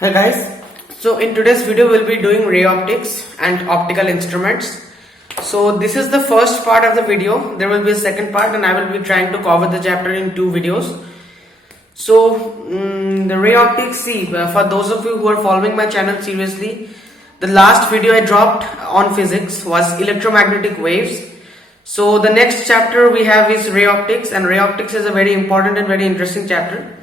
Hi guys, so in today's video we'll be doing ray optics and optical instruments. So this is the first part of the video. There will be a second part and I will be trying to cover the chapter in two videos. So the ray optics, for those of you who are following my channel seriously, the last video I dropped on physics was electromagnetic waves. So the next chapter we have is ray optics, and ray optics is a very important and very interesting chapter.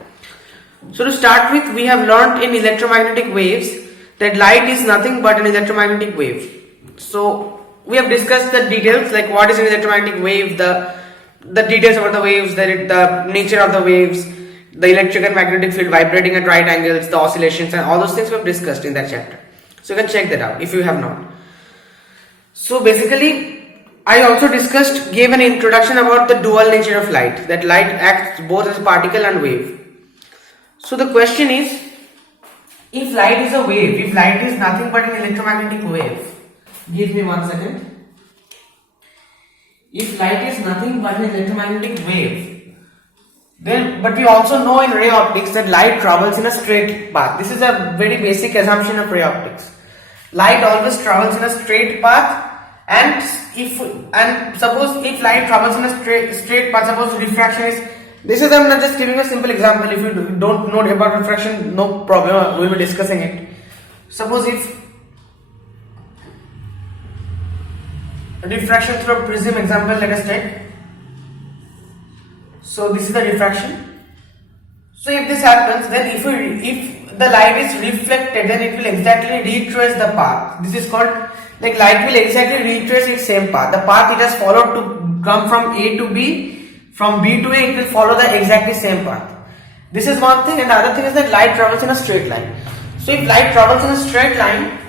So to start with, we have learned in electromagnetic waves that light is nothing but an electromagnetic wave. So we have discussed the details, like what is an electromagnetic wave, the details about the waves, the nature of the waves, the electric and magnetic field vibrating at right angles, the oscillations, and all those things we have discussed in that chapter. So you can check that out if you have not. So basically, I also gave an introduction about the dual nature of light, that light acts both as particle and wave. So the question is, if light is a wave, if light is nothing but an electromagnetic wave, give me 1 second. If light is nothing but an electromagnetic wave, then, but we also know in ray optics that light travels in a straight path. This is a very basic assumption of ray optics. Light always travels in a straight path, and suppose if light travels in a straight path, suppose refraction is, this is, I'm not just giving a simple example. If you don't know about refraction, no problem, we'll be discussing it. Suppose if refraction through a prism example, let us take. So this is the refraction. So if this happens, then if the light is reflected, then it will exactly retrace the path. This is called, like, light will exactly retrace its same path. The path it has followed to come from A to B, from B to A, it will follow the exactly same path. This is one thing, and the other thing is that light travels in a straight line. So if light travels in a straight line,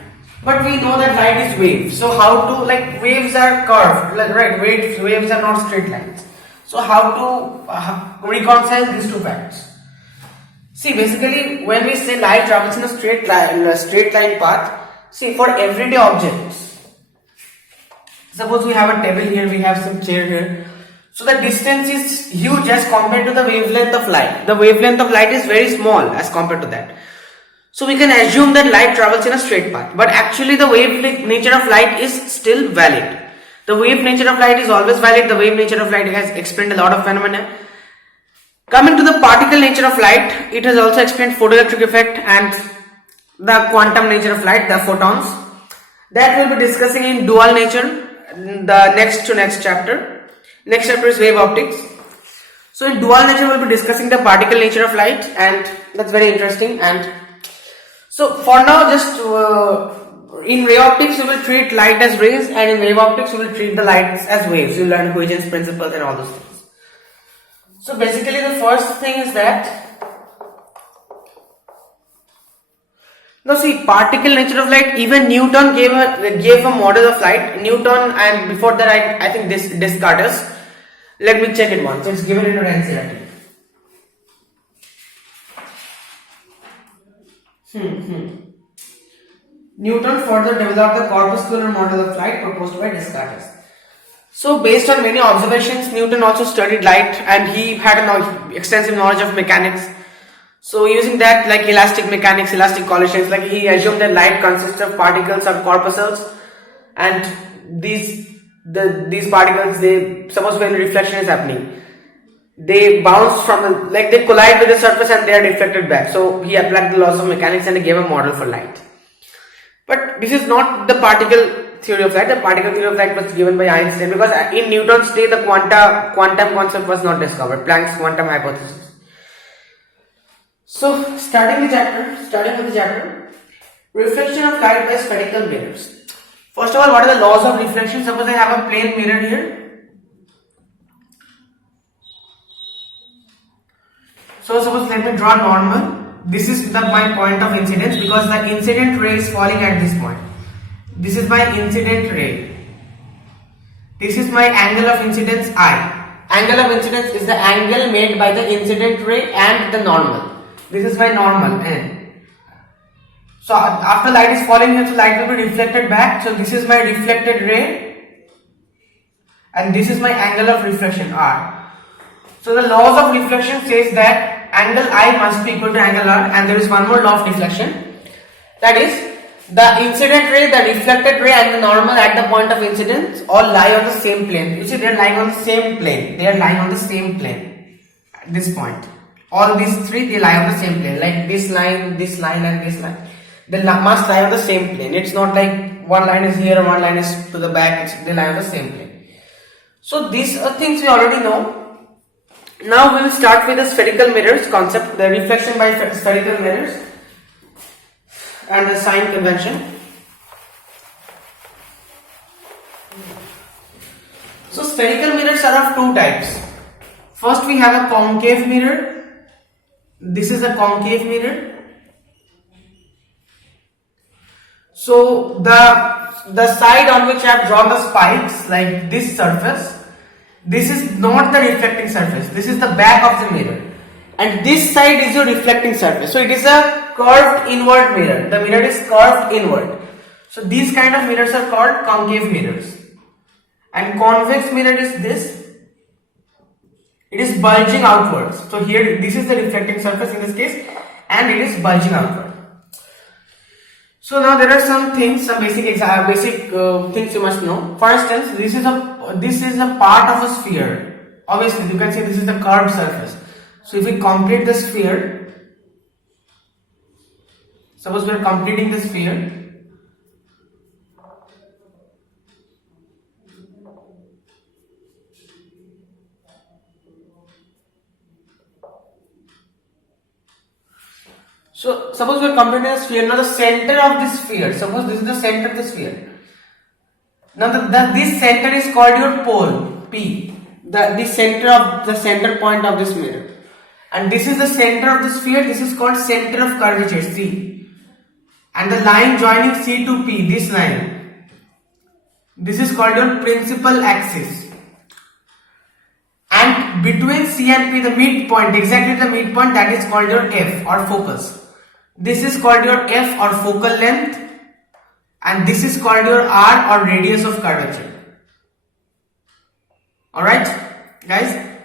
but we know that light is wave. So how to, like, waves are curved, like, right? Waves are not straight lines. So how to reconcile these two facts? See, basically, when we say light travels in a straight line path, see, for everyday objects, suppose we have a table here, we have some chair here. So the distance is huge as compared to the wavelength of light. The wavelength of light is very small as compared to that. So we can assume that light travels in a straight path. But actually the wave nature of light is still valid. The wave nature of light is always valid. The wave nature of light has explained a lot of phenomena. Coming to the particle nature of light, it has also explained photoelectric effect and the quantum nature of light, the photons. That we'll be discussing in dual nature, the next chapter. Next chapter is wave optics. So in dual nature we'll be discussing the particle nature of light, and that's very interesting. And so for now, just in ray optics we will treat light as rays, and in wave optics we will treat the lights as waves. You learn Huygens principles and all those things. So basically the first thing is that, now see, particle nature of light, even Newton gave a model of light. Newton, and before that I think this Descartes. Let me check it once. It's given in your NCERT. Newton further developed the corpuscular model of light proposed by Descartes. So based on many observations, Newton also studied light, and he had an extensive knowledge of mechanics. So using that, like elastic mechanics, elastic collisions, like he assumed that light consists of particles or corpuscles, and these particles, they, suppose when reflection is happening, they bounce from they collide with the surface and they are reflected back. So he applied the laws of mechanics and he gave a model for light. But this is not the particle theory of light. The particle theory of light was given by Einstein, because in Newton's day the quantum concept was not discovered, Planck's quantum hypothesis. So starting with the chapter, reflection of light by spherical mirrors. First of all, what are the laws of reflection? Suppose I have a plane mirror here. So suppose, let me draw normal. This is my point of incidence, because the incident ray is falling at this point. This is my incident ray. This is my angle of incidence I. Angle of incidence is the angle made by the incident ray and the normal. This is my normal N. So after light is falling here, so light will be reflected back. So this is my reflected ray, and this is my angle of reflection R. So the laws of reflection says that angle I must be equal to angle R, and there is one more law of deflection. That is, the incident ray, the reflected ray and the normal at the point of incidence all lie on the same plane. You see, they are lying on the same plane. They are lying on the same plane at this point. All these three, they lie on the same plane. Like this line and this line. They must lie on the same plane. It's not like one line is here and one line is to the back. They lie on the same plane. So these are things we already know. Now we will start with the spherical mirrors concept, the reflection by spherical mirrors and the sign convention. So spherical mirrors are of two types. First we have a concave mirror. This is a concave mirror. So the side on which I have drawn the spikes, like this surface, this is not the reflecting surface. This is the back of the mirror. And this side is your reflecting surface. So it is a curved inward mirror. The mirror is curved inward. So these kind of mirrors are called concave mirrors. And convex mirror is this. It is bulging outwards. So here this is the reflecting surface in this case, and it is bulging outward. So now there are some things, some basic things you must know. For instance, this is a part of a sphere. Obviously, you can say this is the curved surface. So if we complete the sphere, suppose we are completing the sphere. So suppose we are completing a sphere. Now the center of this sphere, suppose this is the center of the sphere. Now this center is called your pole, P. The center point of this mirror. And this is the center of the sphere. This is called center of curvature, C. And the line joining C to P, this line, this is called your principal axis. And between C and P, the midpoint, exactly the midpoint, that is called your F or focus. This is called your F or focal length, and this is called your R or radius of curvature. Alright guys,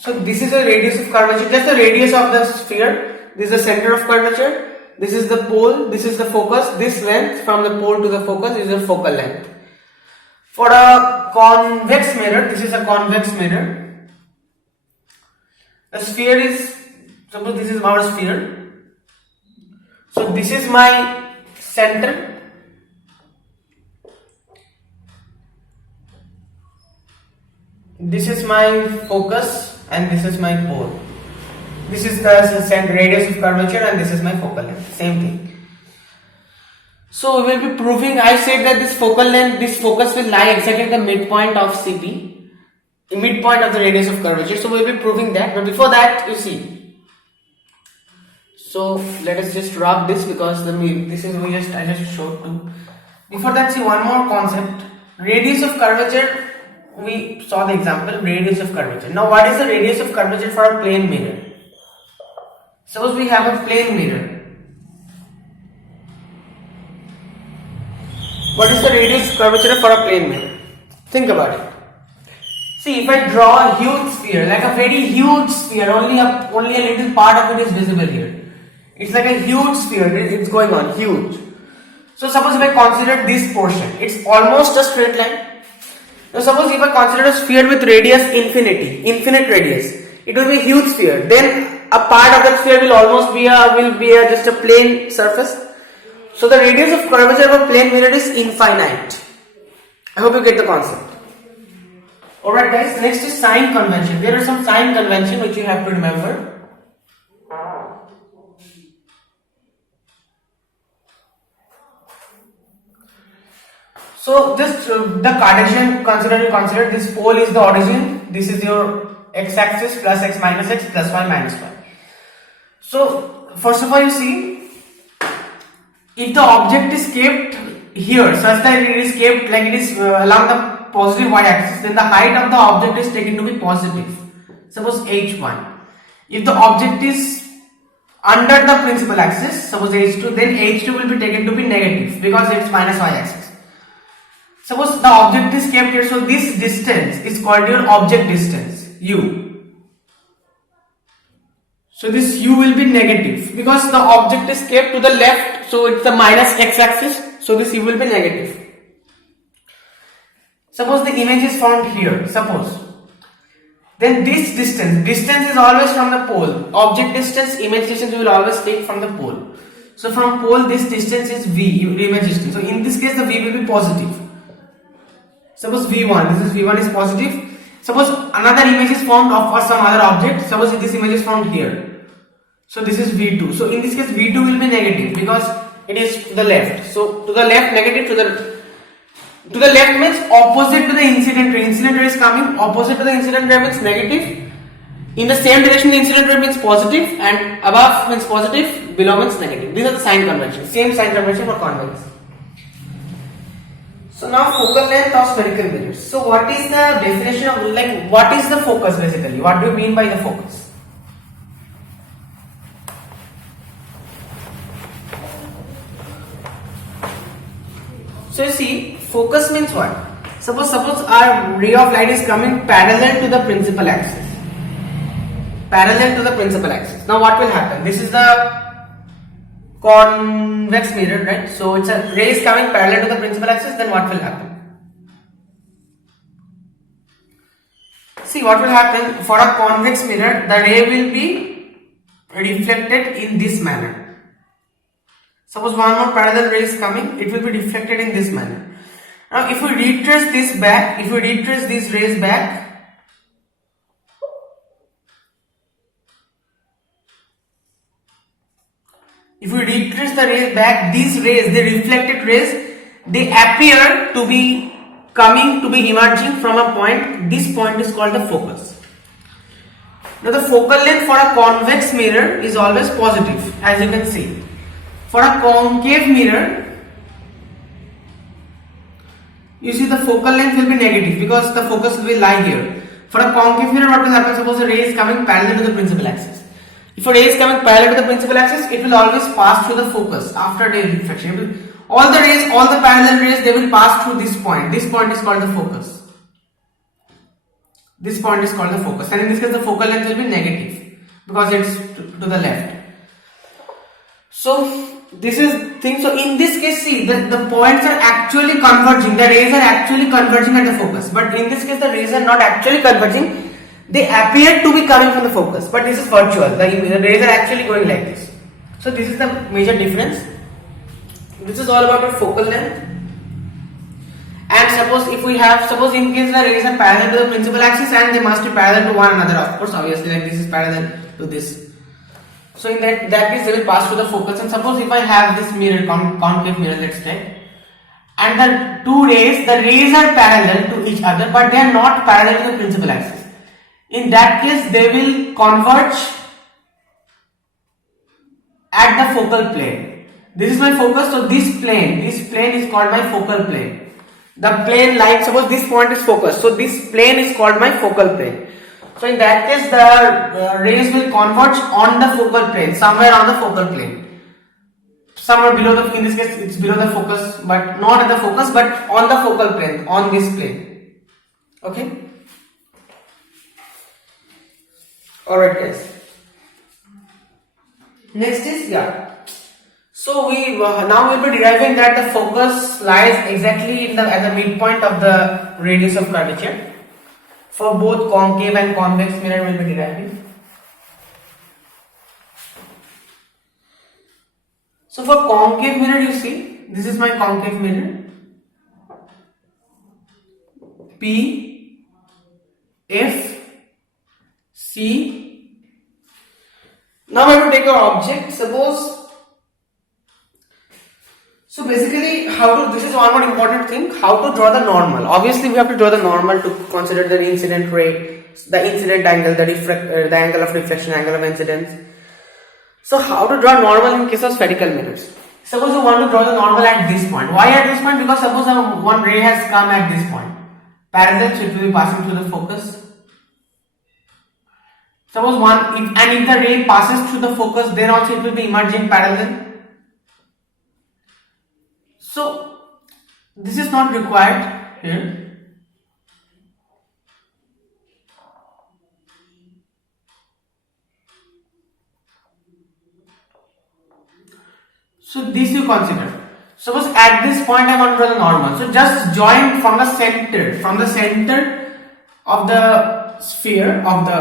so this is the radius of curvature, just the radius of the sphere. This is the center of curvature, this is the pole, this is the focus, this length from the pole to the focus is the focal length. For a convex mirror, this is a convex mirror. The sphere is, suppose this is our sphere. So this is my center. This is my focus and this is my pole. This is the radius of curvature and this is my focal length. Same thing. So we will be proving, I said that this focal length, this focus will lie exactly at the midpoint of CP, the midpoint of the radius of curvature. So we will be proving that. But before that, you see. So let us just wrap this because this is I just showed too. Before that, see one more concept. Radius of curvature. We saw the example, radius of curvature. Now what is the radius of curvature for a plane mirror? Suppose we have a plane mirror. What is the radius of curvature for a plane mirror? Think about it. See, if I draw a huge sphere, like a very huge sphere, only a little part of it is visible here. It's like a huge sphere, it's going on, huge. So suppose if I consider this portion, it's almost a straight line. Now suppose if I consider a sphere with radius infinite radius, it will be a huge sphere. Then a part of that sphere will almost be just a plane surface. So the radius of curvature of a plane mirror is infinite. I hope you get the concept. Alright guys, next is sign convention. There are some sign convention which you have to remember. So just the Cartesian, consider this pole is the origin, this is your x-axis plus x minus x plus y minus y. So first of all, you see, if the object is kept here such that it is kept like it is along the positive y-axis, then the height of the object is taken to be positive. Suppose h1. If the object is under the principal axis, suppose h2, then h2 will be taken to be negative because it's minus y-axis. Suppose the object is kept here, so this distance is called your object distance, u. So this u will be negative because the object is kept to the left, so it's the minus x-axis, so this u will be negative. Suppose the image is found here, suppose. Then this distance is always from the pole. Object distance, image distance we will always take from the pole. So from pole this distance is v, image distance. So in this case the v will be positive. Suppose v1, this is v1 is positive. Suppose another image is formed of some other object. Suppose this image is found here. So this is v2. So in this case v2 will be negative because it is to the left. So to the left negative, to the left means opposite to the incident ray. Incident ray is coming, opposite to the incident ray means negative. In the same direction the incident ray means positive, and above means positive, below means negative. These are the sign conventions. Same sign convention for convex. So now focal length of spherical mirrors. So what is the definition of, like, what is the focus basically? What do you mean by the focus? So you see, focus means what? Suppose our ray of light is coming parallel to the principal axis. Parallel to the principal axis. Now what will happen? This is the convex mirror, right? So it's a ray is coming parallel to the principal axis, then what will happen? See what will happen for a convex mirror, the ray will be reflected in this manner. Suppose one more parallel ray is coming, it will be reflected in this manner. Now if we retrace this back, if we retrace these rays back, if we retrace the rays back, these rays, the reflected rays, they appear to be coming, to be emerging from a point. This point is called the focus. Now the focal length for a convex mirror is always positive, as you can see. For a concave mirror, you see the focal length will be negative because the focus will lie here. For a concave mirror, what will happen? Suppose the ray is coming parallel to the principal axis. If a ray is coming parallel to the principal axis, it will always pass through the focus after ray reflection. All the rays, all the parallel rays, they will pass through this point. This point is called the focus. This point is called the focus. And in this case, the focal length will be negative because it's to the left. So this is thing. So in this case, see the points are actually converging. The rays are actually converging at the focus. But in this case, the rays are not actually converging. They appear to be coming from the focus, but this is virtual. The rays are actually going like this. So this is the major difference. This is all about your focal length. And suppose if we have, suppose in case the rays are parallel to the principal axis and they must be parallel to one another, of course, obviously, like this is parallel to this. So in that case they will pass through the focus. And suppose if I have this mirror, concave mirror, let's say, and the two rays, the rays are parallel to each other, but they are not parallel to the principal axis. In that case, they will converge at the focal plane. This is my focus, so this plane is called my focal plane. The plane line, suppose this point is focus, so this plane is called my focal plane. So in that case, the rays will converge on the focal plane, somewhere on the focal plane. Somewhere below the, in this case, it's below the focus, but not at the focus, but on the focal plane, on this plane. Okay? Alright guys. Next is, so we now we'll be deriving that the focus lies exactly in at the midpoint of the radius of curvature. For both concave and convex mirror we'll be deriving. So for concave mirror, you see, this is my concave mirror. P, F, C. Now I have to take our object. Suppose, so basically this is one more important thing, how to draw the normal. Obviously we have to draw the normal to consider the incident ray, the incident angle, the angle of reflection, angle of incidence. So how to draw normal in case of spherical mirrors? Suppose you want to draw the normal at this point. Why at this point? Because suppose one ray has come at this point. Parallel, so it will be passing through the focus. Suppose if the ray passes through the focus, then also it will be emerging parallel. So this is not required here. So this you consider. Suppose at this point I want to draw the normal. So just join from the center of the sphere of the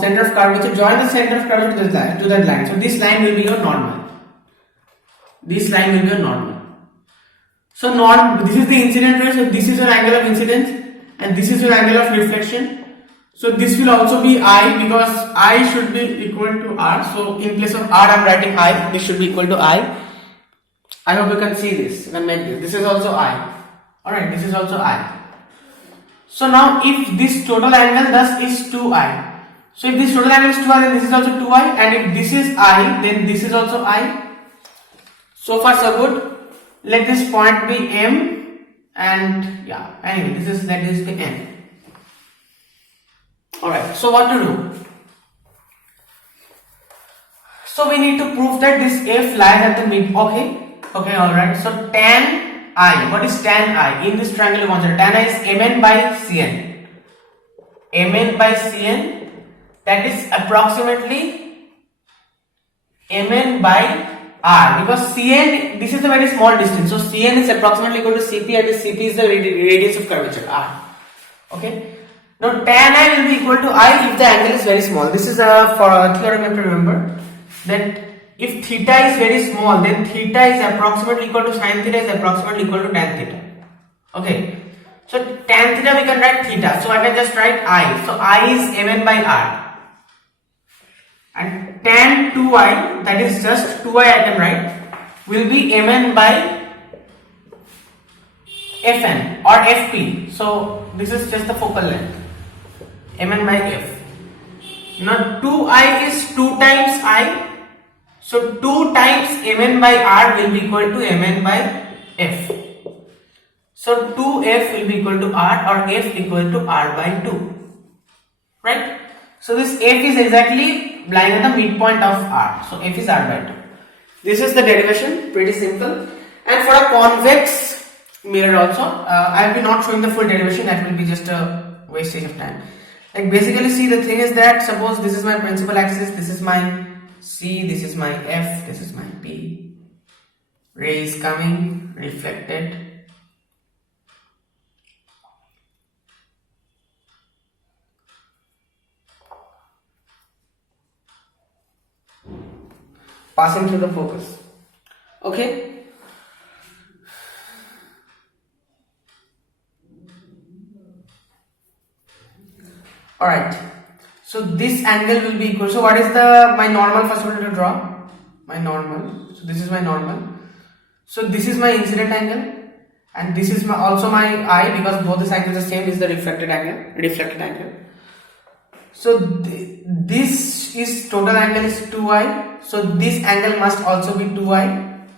center of curvature. Join the center of curvature to that line. So this line will be your normal. This line will be your normal. So this is the incident ray. So this is your angle of incidence, and this is your angle of reflection. So this will also be I, because I should be equal to R. So in place of R I am writing I. This should be equal to I. I hope you can see this. You can make this. This is also I. Alright, this is also I. So now if this total angle thus is 2I. So if this total angle is 2I, then this is also 2I. And if this is I, then this is also I. So far so good. Let this point be M, and yeah, anyway, let this be N. Alright, so what to do? So we need to prove that this F lies at the mid. Okay, alright. So tan I. What is tan I? In this triangle you consider tan I is Mn by Cn. Mn by Cn, that is approximately Mn by R, because Cn, this is a very small distance. So Cn is approximately equal to Cp, and Cp is the radius of curvature R. Okay. Now tan I will be equal to I if the angle is very small. This is a theorem you have to remember, that if theta is very small, then theta is approximately equal to sin theta is approximately equal to tan theta. Okay. So tan theta we can write theta. So I can just write I. So I is Mn by R. And tan 2I, that is just 2I I can write, will be Mn by Fn or Fp. So this is just the focal length. Mn by F. Now 2I is 2 times I. So 2 times Mn by R will be equal to Mn by F. So 2F will be equal to R, or F equal to R by 2. Right? So this F is exactly lying at the midpoint of R. So F is R by 2. This is the derivation, pretty simple. And for a convex mirror also, I will be not showing the full derivation, that will be just a wastage of time. Like basically, see, the thing is that suppose this is my principal axis, this is my C, this is my F, this is my P. Ray is coming, reflected. Passing through the focus. Okay. Alright. So this angle will be equal. So what is my normal first one to draw? My normal. So this is my normal. So this is my incident angle, and this is also my I, because both the angles are the same, is the reflected angle. So this is total angle is 2I. So this angle must also be 2I.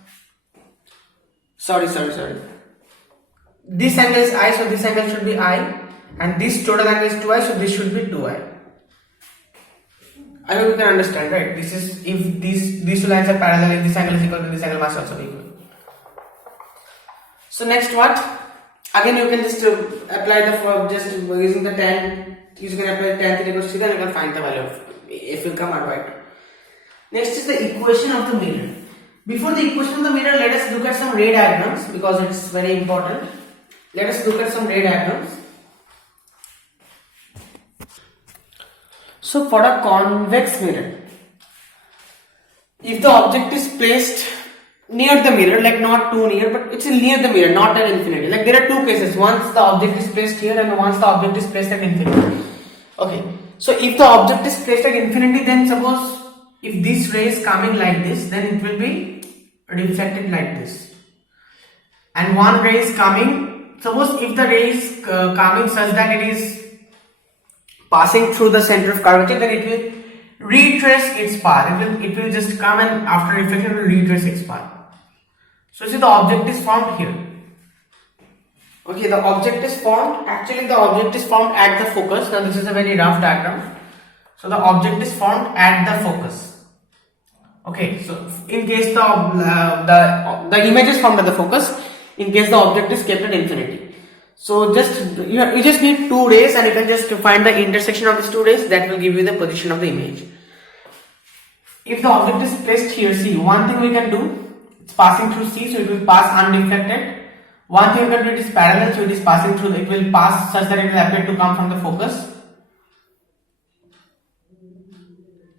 Sorry. This angle is I, so this angle should be I. And this total angle is 2I, so this should be 2I. I hope you can understand, right? This is, if these two lines are parallel, if this angle is equal to this angle must also be equal. So next what? Again you can just apply just using the tan. You can apply tan theta equals theta, and you can find the value of F will come out right. Next is the equation of the mirror. Before the equation of the mirror, let us look at some ray diagrams, because it's very important. Let us look at some ray diagrams. So for a convex mirror, if the object is placed near the mirror, like not too near, but it's near the mirror, not at infinity. Like there are two cases, once the object is placed here and once the object is placed at infinity. Okay, so if the object is placed at infinity, then suppose if this ray is coming like this, then it will be reflected like this. And one ray is coming, suppose if the ray is coming such that it is passing through the center of curvature, then it will retrace its path. It will just come, and after reflection it will retrace its path. So see, the object is formed here. Okay, the object is formed. Actually, the object is formed at the focus. Now this is a very rough diagram. So the object is formed at the focus. Okay, so in case the image is formed at the focus, in case the object is kept at infinity. So you just need two rays, and you can just find the intersection of these two rays. That will give you the position of the image. If the object is placed here, see, one thing we can do. it's passing through C, so it will pass unreflected. One thing you can do, it is parallel, so it is passing through, it will pass such that it will appear to come from the focus.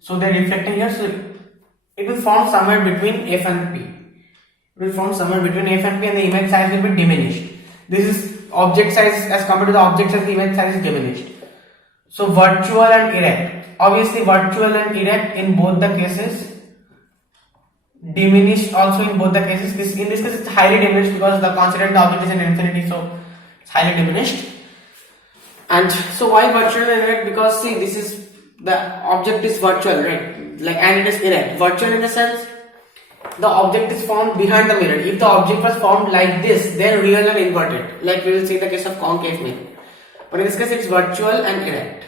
So they are reflecting here, so it will form somewhere between F and P. It will form somewhere between F and P, and the image size will be diminished. This is object size as compared to the object size, the image size is diminished. So virtual and erect. Obviously virtual and erect in both the cases. Diminished also in both the cases. In this case it's highly diminished because the considered object is in infinity, so it's highly diminished. And so why virtual and erect? Because see, this is the object is virtual, right? And it is erect. Virtual in the sense the object is formed behind the mirror. If the object was formed like this, then real and inverted, like we will see in the case of concave mirror. But in this case it's virtual and erect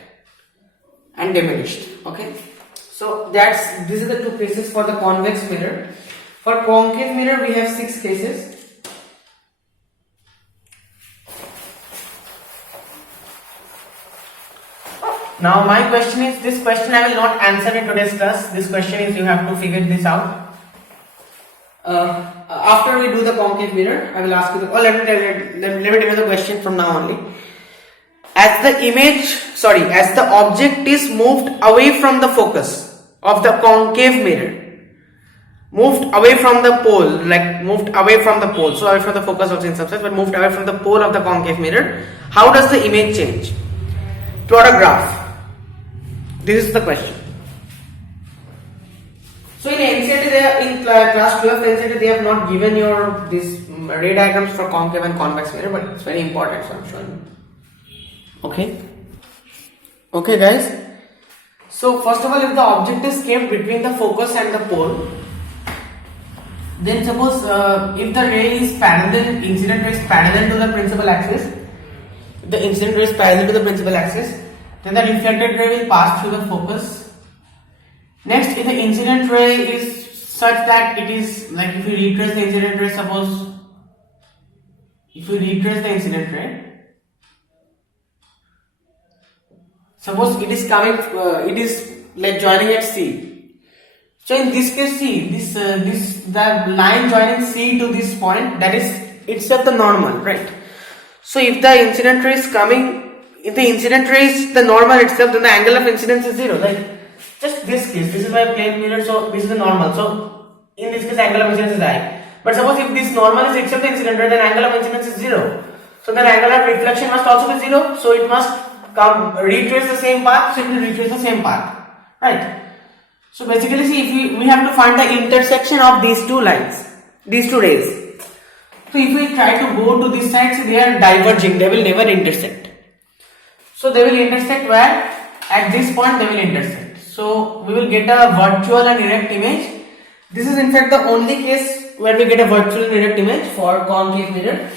and diminished. Okay, so these are the two cases for the convex mirror. For concave mirror we have 6 cases. Now my question is, this question I will not answer in today's class. This question is, you have to figure this out. After we do the concave mirror, I will ask you let me tell you the question from now only. As the object is moved away from the focus of the concave mirror, moved away from the pole, so away from the focus also in some sense, but moved away from the pole of the concave mirror, how does the image change? Plot a graph. This is the question. So in NCERT, in class 12 NCERT, they have not given these ray diagrams for concave and convex mirror, but it's very important, so I'm showing you. Okay guys. So first of all, if the object is kept between the focus and the pole, then suppose if the ray is parallel, incident ray is parallel to the principal axis, then the reflected ray will pass through the focus. Next, if the incident ray is such that it is like, if you retrace the incident ray, suppose it is coming, it is like joining at C. So in this case, see, the line joining C to this point, that is itself the normal, right? So if the incident ray is coming, if the incident ray is the normal itself, then the angle of incidence is 0. Like just this case, this is my plane mirror, so this is the normal. So in this case, angle of incidence is I. But suppose if this normal is except the incident ray, then angle of incidence is 0. So then angle of reflection must also be 0. So it must retrace the same path. So it will retrace the same path, right? So basically, see, if we have to find the intersection of these two lines, these two rays. So if we try to go to this side, see, they are diverging. They will never intersect. So they will intersect where? At this point they will intersect. So we will get a virtual and erect image. This is in fact the only case where we get a virtual and erect image for concave mirror.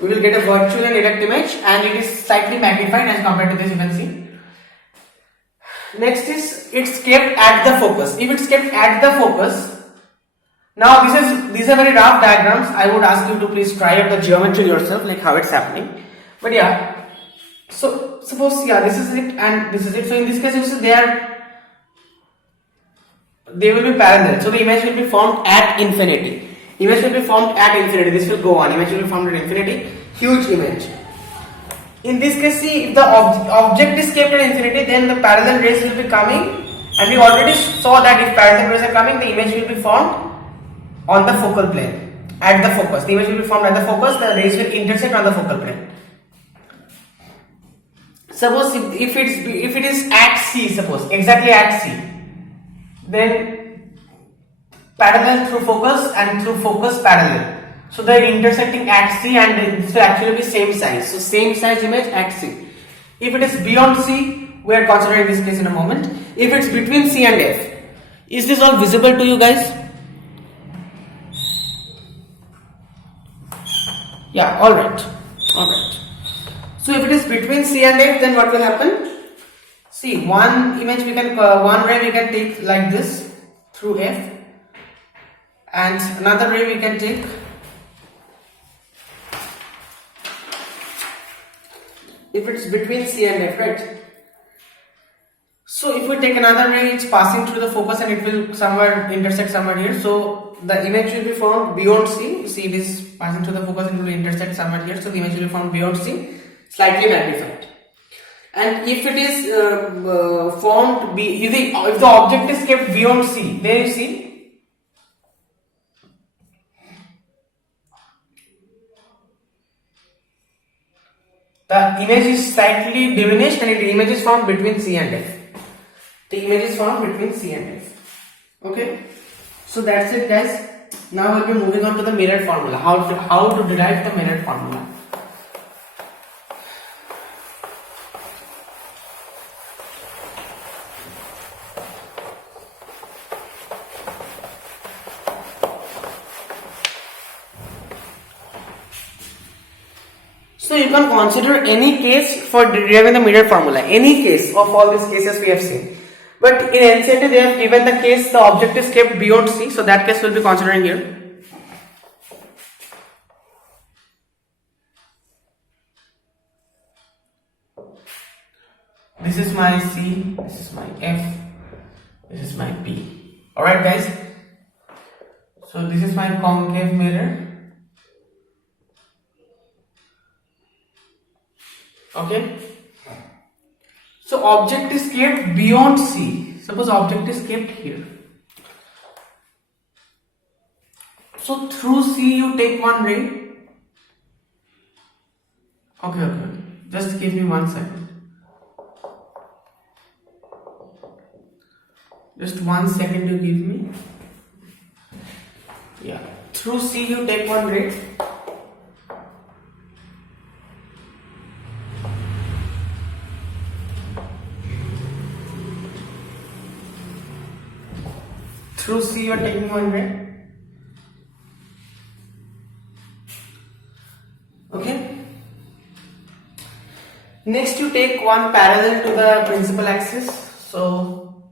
We will get a virtual and erect image, and it is slightly magnified as compared to this, you can see. Next is, it's kept at the focus. If it's kept at the focus, now these are very rough diagrams. I would ask you to please try out the geometry yourself, like how it's happening. But yeah, so suppose this is it and this is it. So in this case, you see they will be parallel. So the image will be formed at infinity. Image will be formed at infinity. This will go on. Image will be formed at infinity. Huge image. In this case, see, if the object is kept at infinity, then the parallel rays will be coming, and we already saw that if parallel rays are coming, the image will be formed on the focal plane at the focus. The image will be formed at the focus. The rays will intersect on the focal plane. Suppose if it is at C, suppose exactly at C, then parallel through focus and through focus parallel. So they are intersecting at C, and this will actually be same size. So same size image at C. If it is beyond C, we are considering this case in a moment. If it's between C and F, is this all visible to you guys? Yeah, alright. So if it is between C and F, then what will happen? See, one ray we can take like this through F, and another ray we can take if it's between C and F, right? So if we take another ray, it's passing through the focus and it will intersect somewhere here. So the image will be formed beyond C. See, it is passing through the focus and will intersect somewhere here. So the image will be formed beyond C, slightly magnified. And if it is formed if the object is kept beyond C, then you see the image is slightly diminished and the image is formed between C and F. The image is formed between C and F. Okay, so that's it, guys. Now we'll be moving on to the mirror formula. How to derive the mirror formula. So you can consider any case for deriving the mirror formula, any case of all these cases we have seen. But in NCERT they have given the case the object is kept beyond C, so that case we'll be considering here. This is my C, this is my F, this is my P. Alright guys, so this is my concave mirror. Okay, so object is kept beyond C. Suppose object is kept here. So through C you take one ray. Okay. Just give me 1 second. Just 1 second you give me. Yeah. Through C you take one ray. Through C you are taking one ray. Okay. Next you take one parallel to the principal axis. So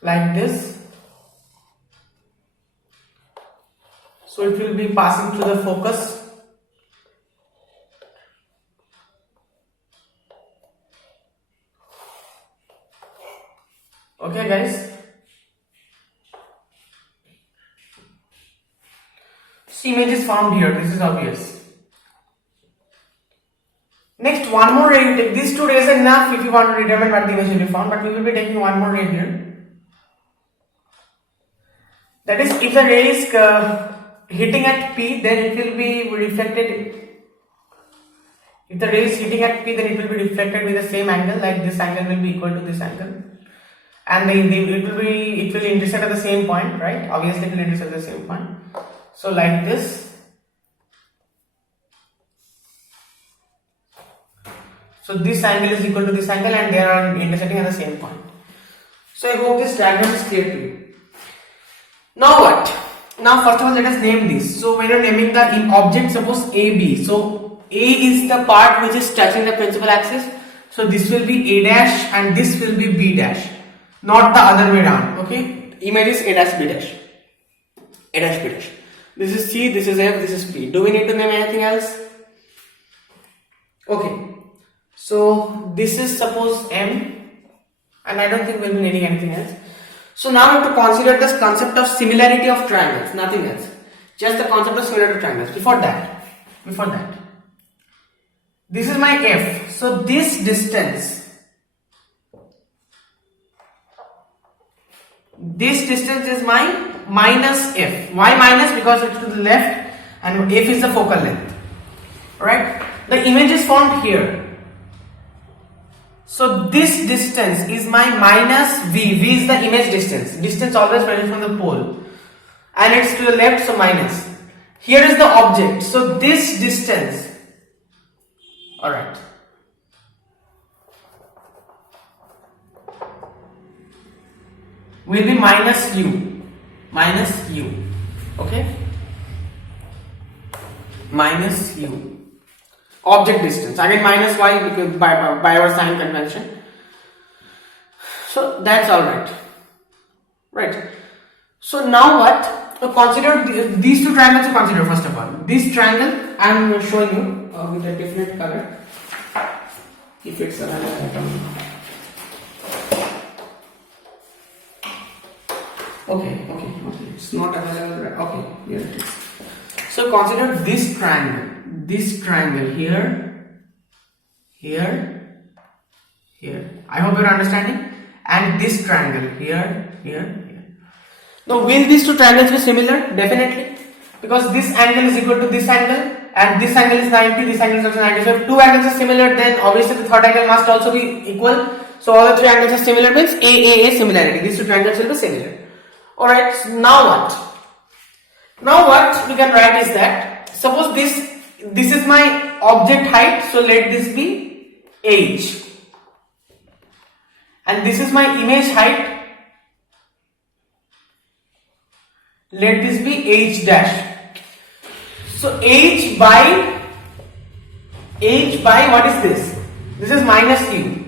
like this. So it will be passing through the focus. Okay guys. Image is formed here, this is obvious. Next, one more ray you take. These two rays are enough if you want to determine what the image will be formed, but we will be taking one more ray here. That is, if the ray is hitting at P, then it will be reflected. If the ray is hitting at P, then it will be reflected with the same angle, like this angle will be equal to this angle. And it will intersect at the same point, right? Obviously it will intersect at the same point. So like this. So this angle is equal to this angle and they are intersecting at the same point. So I hope this diagram is clear to you. Now what? Now first of all let us name this. So when you are naming the object, suppose AB. So A is the part which is touching the principal axis. So this will be A dash and this will be B dash. Not the other way around. Okay. Image is A dash B dash. A dash B dash. This is C, this is F, this is P. Do we need to name anything else? Okay. So this is suppose M and I don't think we'll be needing anything else. So now we have to consider this concept of similarity of triangles, nothing else. Just the concept of similarity of triangles. Before that, this is my F. So this distance is my minus F. Why minus? Because it's to the left and F is the focal length. Right? The image is formed here. So this distance is my minus V. V is the image distance. Distance always measured from the pole. And it's to the left, so minus. Here is the object. So this distance. Alright. Will be minus U. Minus U. Okay? Minus U. Object distance. Again minus Y because by our sign convention. So that's alright. Right. So now what? So consider these two triangles to consider first of all. This triangle I am showing you with a different color. If it's available. Okay. It's not available. Okay, here it is. So consider this triangle. This triangle here, here, here. I hope you're understanding. And this triangle here, here. Now, will these two triangles be similar? Definitely. Because this angle is equal to this angle and this angle is 90, this angle is also 90. So, if two angles are similar, then obviously the third angle must also be equal. So, all the three angles are similar means A similarity. These two triangles will be similar. Alright, so now what? Now what we can write is that, suppose this is my object height, so let this be h. And this is my image height. Let this be h dash. So h by what is this? This is minus q.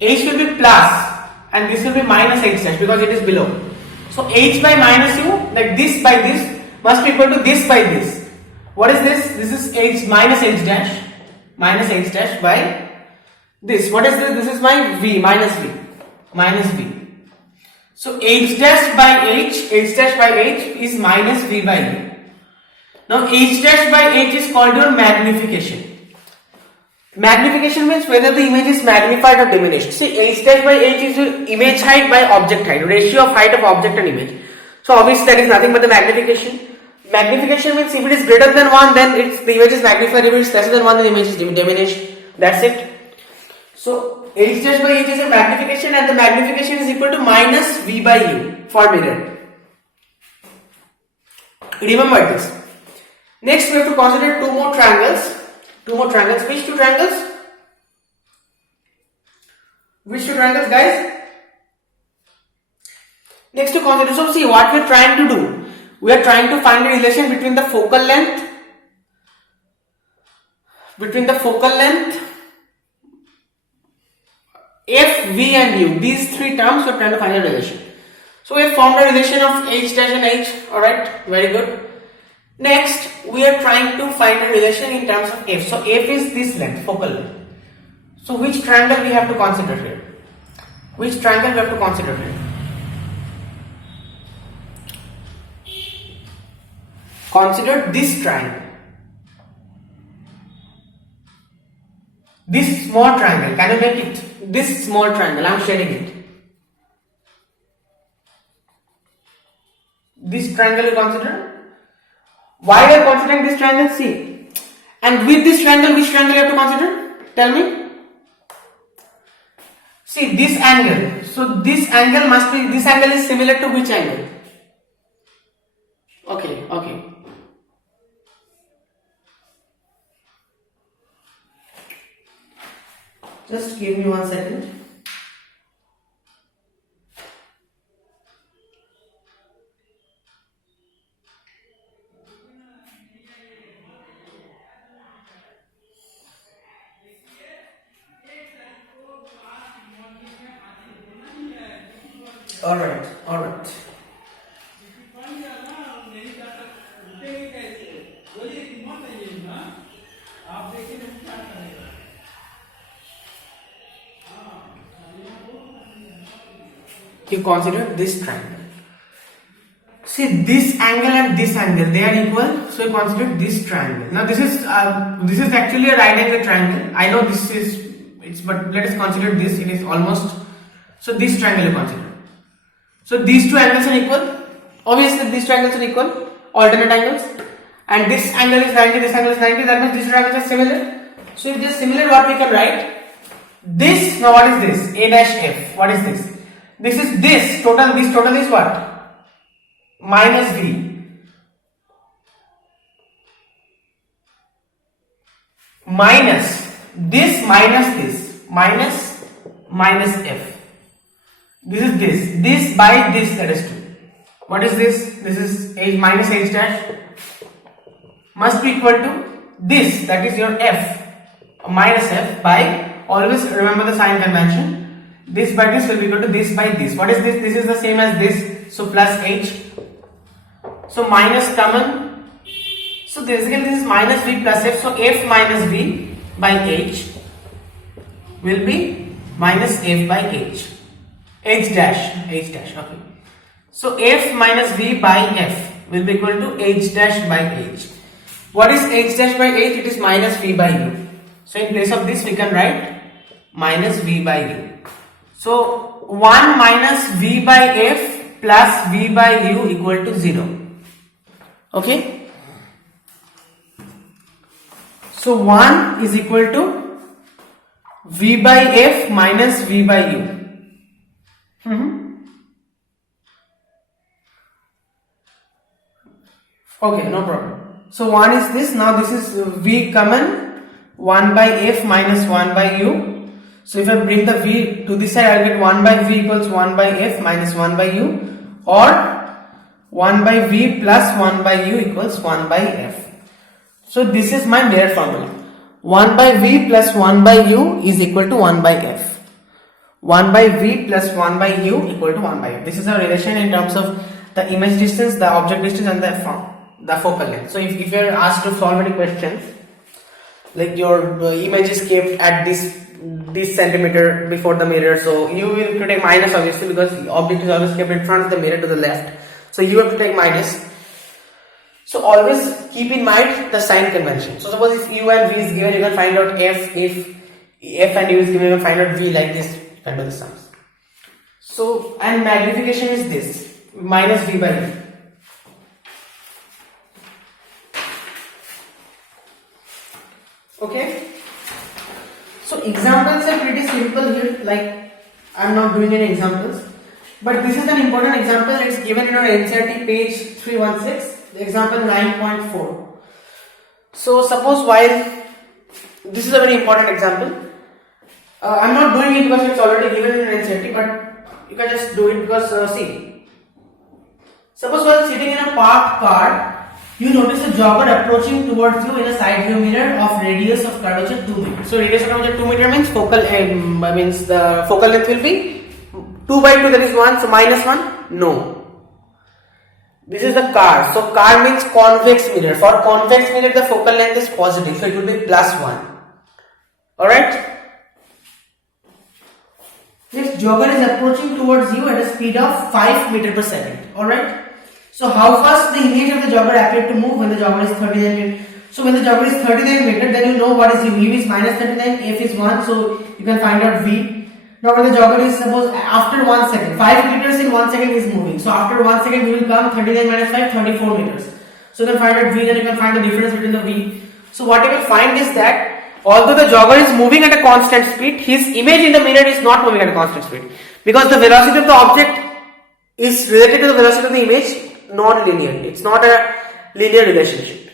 H will be plus and this will be minus h dash because it is below. So h by minus u, like this by this, must be equal to this by this. What is this? This is h minus h dash by this. What is this? This is my v minus v. So h dash by h is minus v by u. Now h dash by h is called your magnification. Magnification means whether the image is magnified or diminished. See, h dash by h is your image height by object height, ratio of height of object and image. So obviously that is nothing but the magnification. Magnification means if it is greater than 1, then the image is magnified. If it is lesser than 1, then the image is diminished. That's it. So h dash by h is a magnification and the magnification is equal to minus v by u for mirror. Remember this. Next we have to consider two more triangles. Which two triangles? Guys? Next to consider. So see what we are trying to do. We are trying to find a relation between the focal length f, v and u. These three terms we are trying to find a relation. So we have formed a relation of h dash and h. Alright, very good. Next, we are trying to find a relation in terms of f. So f is this length, focal length. So which triangle we have to consider here? Consider this triangle. This small triangle. Can you make it? This small triangle. I am shading it. This triangle you consider? Why we are considering this triangle? See. And with this triangle, which triangle you have to consider? Tell me. See this angle. So this angle must be, this angle is similar to which angle? Okay. Just give me 1 second. Alright. You consider this triangle. See this angle and this angle, they are equal. So you consider this triangle. Now this is actually a right angle triangle. I know this is but let us consider this. It is almost. So this triangle you consider. So these two angles are equal. Obviously these triangles are equal, alternate angles. And this angle is 90, this angle is 90. That means these triangles are similar. So if they are similar, what we can write? This. Now what is this? A dash f. What is this? This is this total. This total is what? Minus v. Minus this minus f. This is this by this, that is 2. What is this? This is h minus h dash must be equal to this, that is your f minus f by, always remember the sign convention, this by this will be equal to this by this. What is this? This is the same as this, so plus h. So minus common. So basically this is minus v plus f. So f minus v by h will be minus f by h. H dash. Okay. So F minus V by F will be equal to H dash by H. What is H dash by H? It is minus V by U. So in place of this we can write minus V by U. So 1 minus V by F plus V by U equal to 0. Okay. So 1 is equal to V by F minus V by U. Okay, no problem. So 1 is this. Now this is V common, 1 by F minus 1 by U. So if I bring the V to this side, I will get 1 by V equals 1 by F minus 1 by U, or 1 by V plus 1 by U equals 1 by F. So this is my mirror formula. 1 by V plus 1 by U is equal to 1 by F. 1 by V plus 1 by U equal to 1 by F. This is a relation in terms of the image distance, the object distance, and the focal length. So if you are asked to solve any questions, like your image is kept at this centimeter before the mirror, so you will have to take minus, obviously, because the object is always kept in front of the mirror to the left. So you have to take minus. So always keep in mind the sign convention. So suppose if U and V is given, you can find out F. If F and U is given, you can find out V like this. You can do the sums. So, and magnification is this, minus V by V. Okay. So examples are pretty simple here, like I am not doing any examples, but this is an important example. It's given in our NCERT page 316. The example 9.4. So suppose while this is a very important example, I'm not doing it because it's already given in NCERT, but you can just do it because see. Suppose while sitting in a parked car, you notice a jogger approaching towards you in a side view mirror of radius of curvature 2 meters. So radius of curvature 2 meters means means the focal length will be 2 by 2. That is 1. So minus 1. No. This is the car. So car means convex mirror. For convex mirror, the focal length is positive. So it will be plus 1. Alright? This jogger is approaching towards you at a speed of 5 meters per second. Alright? So how fast the image of the jogger appeared to move when the jogger is 39 meters. So when the jogger is 39 meters, then you know what is U. U is minus 39, F is 1. So you can find out V. Now when the jogger is, suppose after 1 second, 5 meters in 1 second is moving. So after 1 second you will come 39 minus 5, 34 meters. So you can find out V, then you can find the difference between the V. So what you will find is that although the jogger is moving at a constant speed, his image in the mirror is not moving at a constant speed. Because the velocity of the object is related to the velocity of the image, non-linear. It's not a linear relationship.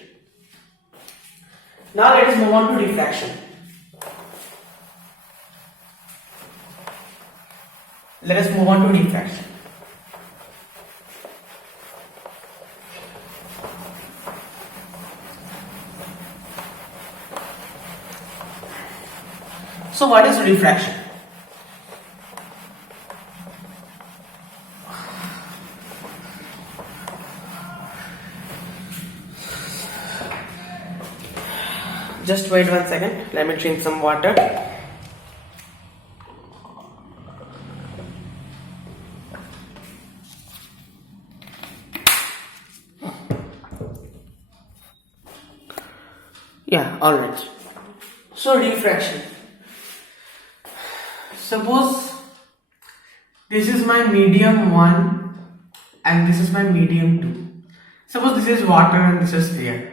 Now let us move on to refraction. Let us move on to refraction. So what is refraction? Just wait 1 second. Let me drink some water. Yeah, alright. So refraction. Suppose this is my medium 1 and this is my medium 2. Suppose this is water and this is air.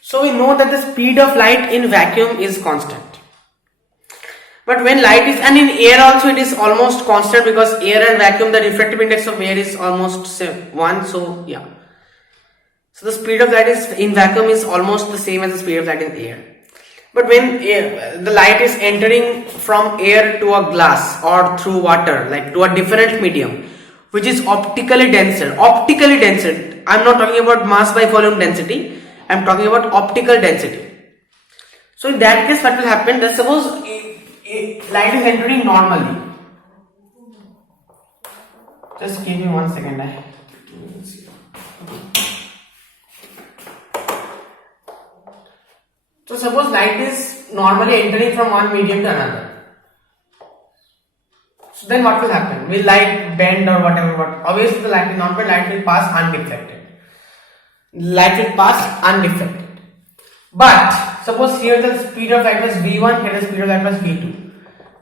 So we know that the speed of light in vacuum is constant. But when light is, and in air also it is almost constant, because air and vacuum, the refractive index of air is almost 1. So yeah. So the speed of light is in vacuum is almost the same as the speed of light in air. But when the light is entering from air to a glass or through water, like to a different medium, which is optically denser. Optically denser. I am not talking about mass by volume density. I am talking about optical density. So in that case, what will happen? That suppose light is entering normally. Just give me 1 second. So suppose light is normally entering from one medium to another. then what will happen? Will light bend or whatever? Obviously the light will not bend, light will pass undeflected. Light will pass undeflected. But suppose here the speed of light was v1, here the speed of light was v2.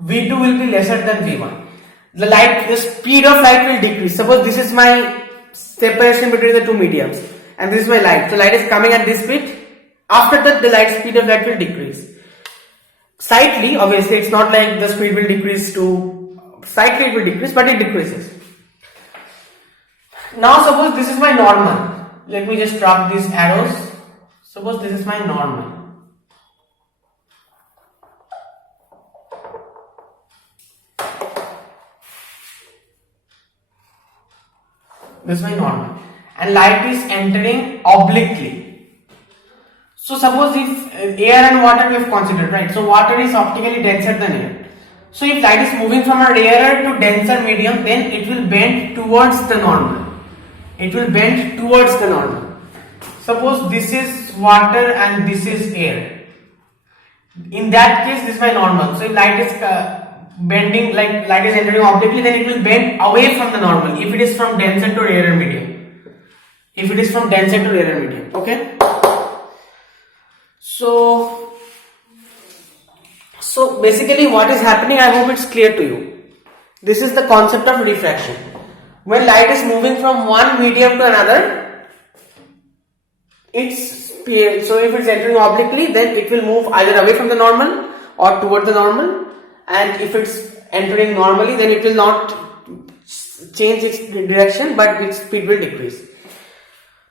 v2 will be lesser than v1. The speed of light will decrease. Suppose this is my separation between the two mediums and this is my light. So light is coming at this speed. After that the speed of light will decrease. Slightly, obviously it's not like the speed will decrease to, slightly it will decrease, but it decreases. Now suppose this is my normal. Let me just drop these arrows. Suppose this is my normal. This is my normal. And light is entering obliquely. So suppose if air and water we have considered, right? So water is optically denser than air. So if light is moving from a rarer to denser medium, then it will bend towards the normal. It will bend towards the normal. Suppose this is water and this is air. In that case, this is my normal. So if light is bending, like light is entering obliquely, then it will bend away from the normal. If it is from denser to rarer medium. If it is from denser to rarer medium. Okay. So basically what is happening, I hope it's clear to you. This is the concept of refraction. When light is moving from one medium to another, so if it's entering obliquely, then it will move either away from the normal or towards the normal. And if it's entering normally, then it will not change its direction, but its speed will decrease.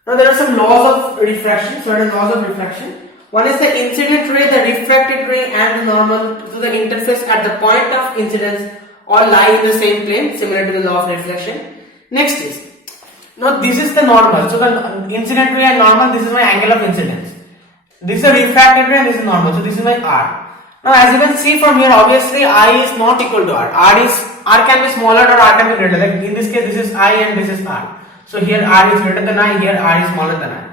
Now there are some laws of refraction, certain laws of refraction. One is the incident ray, the refracted ray and the normal to the interface at the point of incidence all lie in the same plane, similar to the law of reflection. Next is, now this is the normal. So the incident ray and normal, this is my angle of incidence. This is a refracted ray and this is normal. So this is my R. Now as you can see from here, obviously I is not equal to R. R can be smaller or R can be greater. Like in this case, this is I and this is R. So here R is greater than I, here R is smaller than I.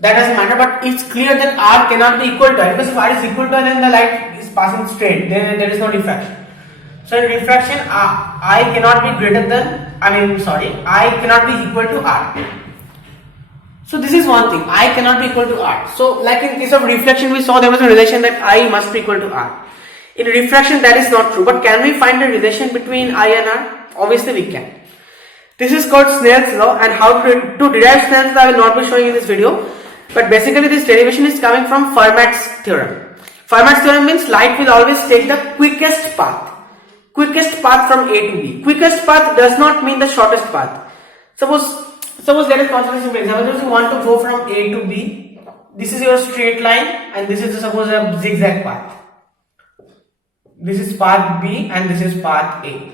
That doesn't matter, but it's clear that R cannot be equal to I, because if R is equal to I, then the light is passing straight. Then there is no refraction. So in refraction, I cannot be greater than, I cannot be equal to R. So this is one thing, I cannot be equal to R. So like in case of reflection, we saw there was a relation that I must be equal to R. In refraction, that is not true. But can we find a relation between I and R? Obviously we can. This is called Snell's law, and how to derive Snell's law I will not be showing in this video. But basically this derivation is coming from Fermat's theorem. Fermat's theorem means light will always take the quickest path. Quickest path from A to B. Quickest path does not mean the shortest path. Suppose let us consider some example. Suppose you want to go from A to B. This is your straight line and this is suppose a zigzag path. This is path B and this is path A.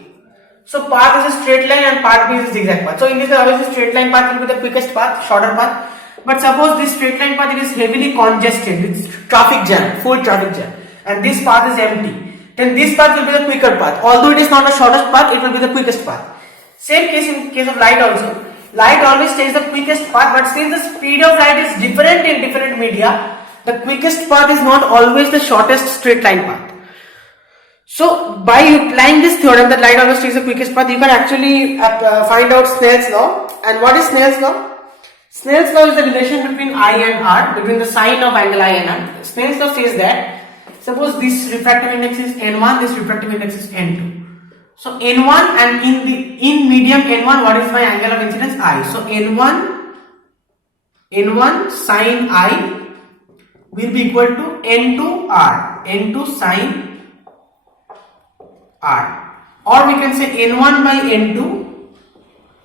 So path is a straight line and path B is a zigzag path. So in this case, obviously straight line path will be the quickest path, shorter path. But suppose this straight line path, it is heavily congested, it's traffic jam, full traffic jam, and this path is empty. Then this path will be the quicker path. Although it is not the shortest path, it will be the quickest path. Same case in case of light also. Light always takes the quickest path, but since the speed of light is different in different media, the quickest path is not always the shortest straight line path. So by applying this theorem that light always takes the quickest path, you can actually find out Snell's law. And what is Snell's law? Snell's law is the relation between I and R, between the sine of angle I and R. Snell's law says that suppose this refractive index is N1, this refractive index is N2. So N1 and in medium N1, what is my angle of incidence? I. So N1 sine I will be equal to N2 R. N2 sine R. Or we can say N1 by N2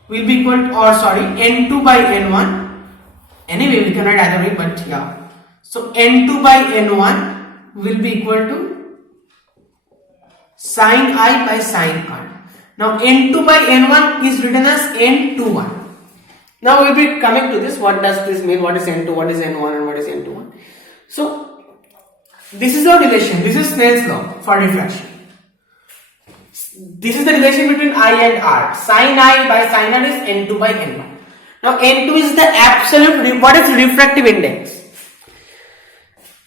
will be equal to, N2 by N1. Anyway, we can write either way, but yeah. So N2 by N1 will be equal to sine I by sine R. Now N2 by N1 is written as N21. Now we will be coming to this. What does this mean? What is N2? What is N1? And what is N21? So this is our relation. This is Snell's law for refraction. This is the relation between I and R. Sine I by sine R is N2 by N1. Now N2 is the absolute, what is refractive index?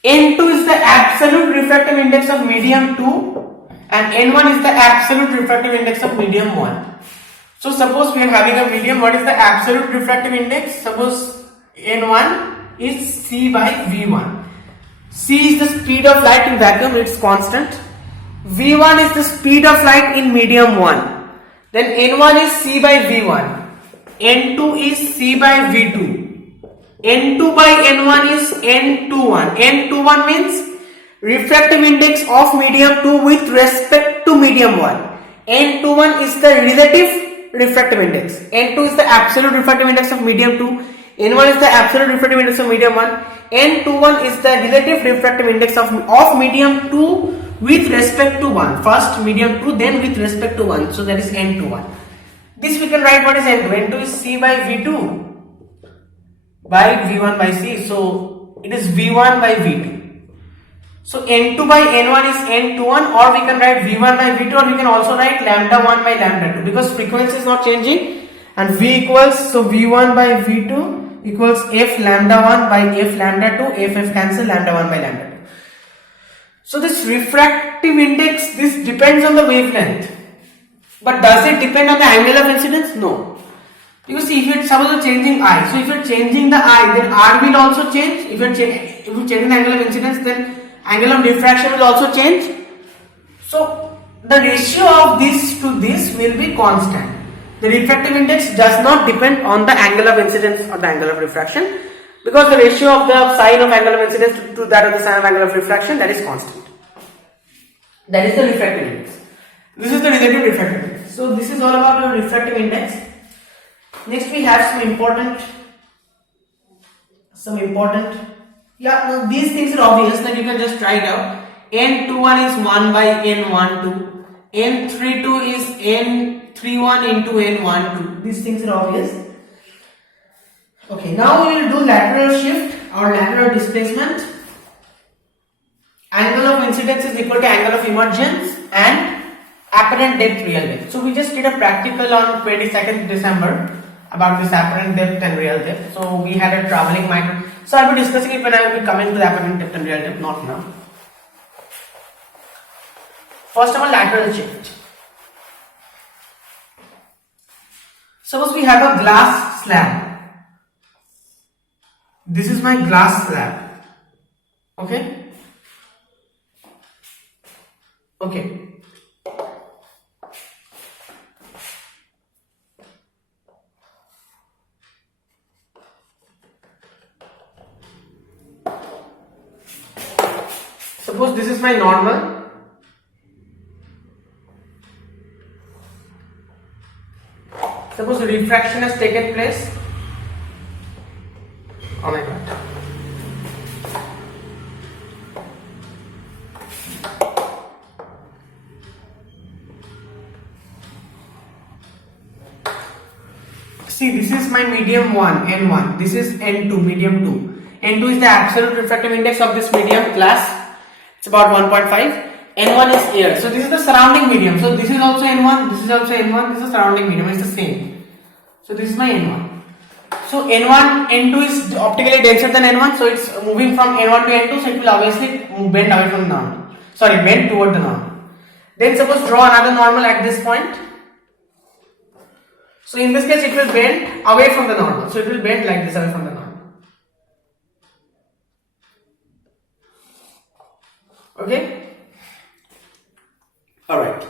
N2 is the absolute refractive index of medium 2 and n1 is the absolute refractive index of medium 1. So suppose we are having a medium, what is the absolute refractive index? Suppose n1 is c by v1. C is the speed of light in vacuum, it's constant. v1 is the speed of light in medium 1. Then n1 is c by v1. n2 is c by v2. n2 by n1 is n21. n21 means refractive index of medium 2 with respect to medium 1. n21 is the relative refractive index. n2 is the absolute refractive index of medium 2. n1 is the absolute refractive index of medium 1. n21 is the relative refractive index of medium 2 with respect to 1. First medium 2, then with respect to 1. So that is n21. This we can write what is n2. n2 is c by v2 by v1 by c. So it is v1 by v2. So n2 by n1 is n21, or we can write v1 by v2, or we can also write lambda 1 by lambda 2, because frequency is not changing and v equals, so v1 by v2 equals f lambda 1 by f lambda 2, f cancel, lambda 1 by lambda 2. So this refractive index, this depends on the wavelength, but does it depend on the angle of incidence? No. You see, if you're suppose changing I, so if you're changing the I, then R will also change. If you're changing the angle of incidence, then angle of diffraction will also change. So the ratio of this to this will be constant. The refractive index does not depend on the angle of incidence or the angle of refraction, because the ratio of the sine of angle of incidence to that of the sine of angle of refraction, that is constant. That is the refractive index. This is the relative refractive index. So this is all about your refractive index. Next we have some important no, these things are obvious, that you can just try it out. n21 is 1 by n12, n32 is n31 into n12. These things are obvious. Okay, now we will do lateral shift or lateral displacement. Angle of incidence is equal to angle of emergence and apparent depth, real depth. So we just did a practical on 22nd December about this apparent depth and real depth. So we had a traveling micro. So I'll be discussing it when I will be coming to the apparent depth and real depth, not now. First of all, lateral shift. Suppose we have a glass slab. This is my glass slab. Okay? Okay. Suppose this is my normal. Suppose the refraction has taken place. Oh my god. See, this is my medium 1, n1. This is n2, medium 2. n2 is the absolute refractive index of this medium glass. It's about 1.5. n1 is air. So this is the surrounding medium. So this is also n1, this is also n1, this is surrounding medium. It's the same. So this is my n1. So n2 is optically denser than n1. So it's moving from n1 to n2. So it will obviously bend away from the normal. Sorry, bend toward the normal. Then suppose draw another normal at this point. So in this case it will bend away from the normal. So it will bend like this away from the normal. Okay. Alright.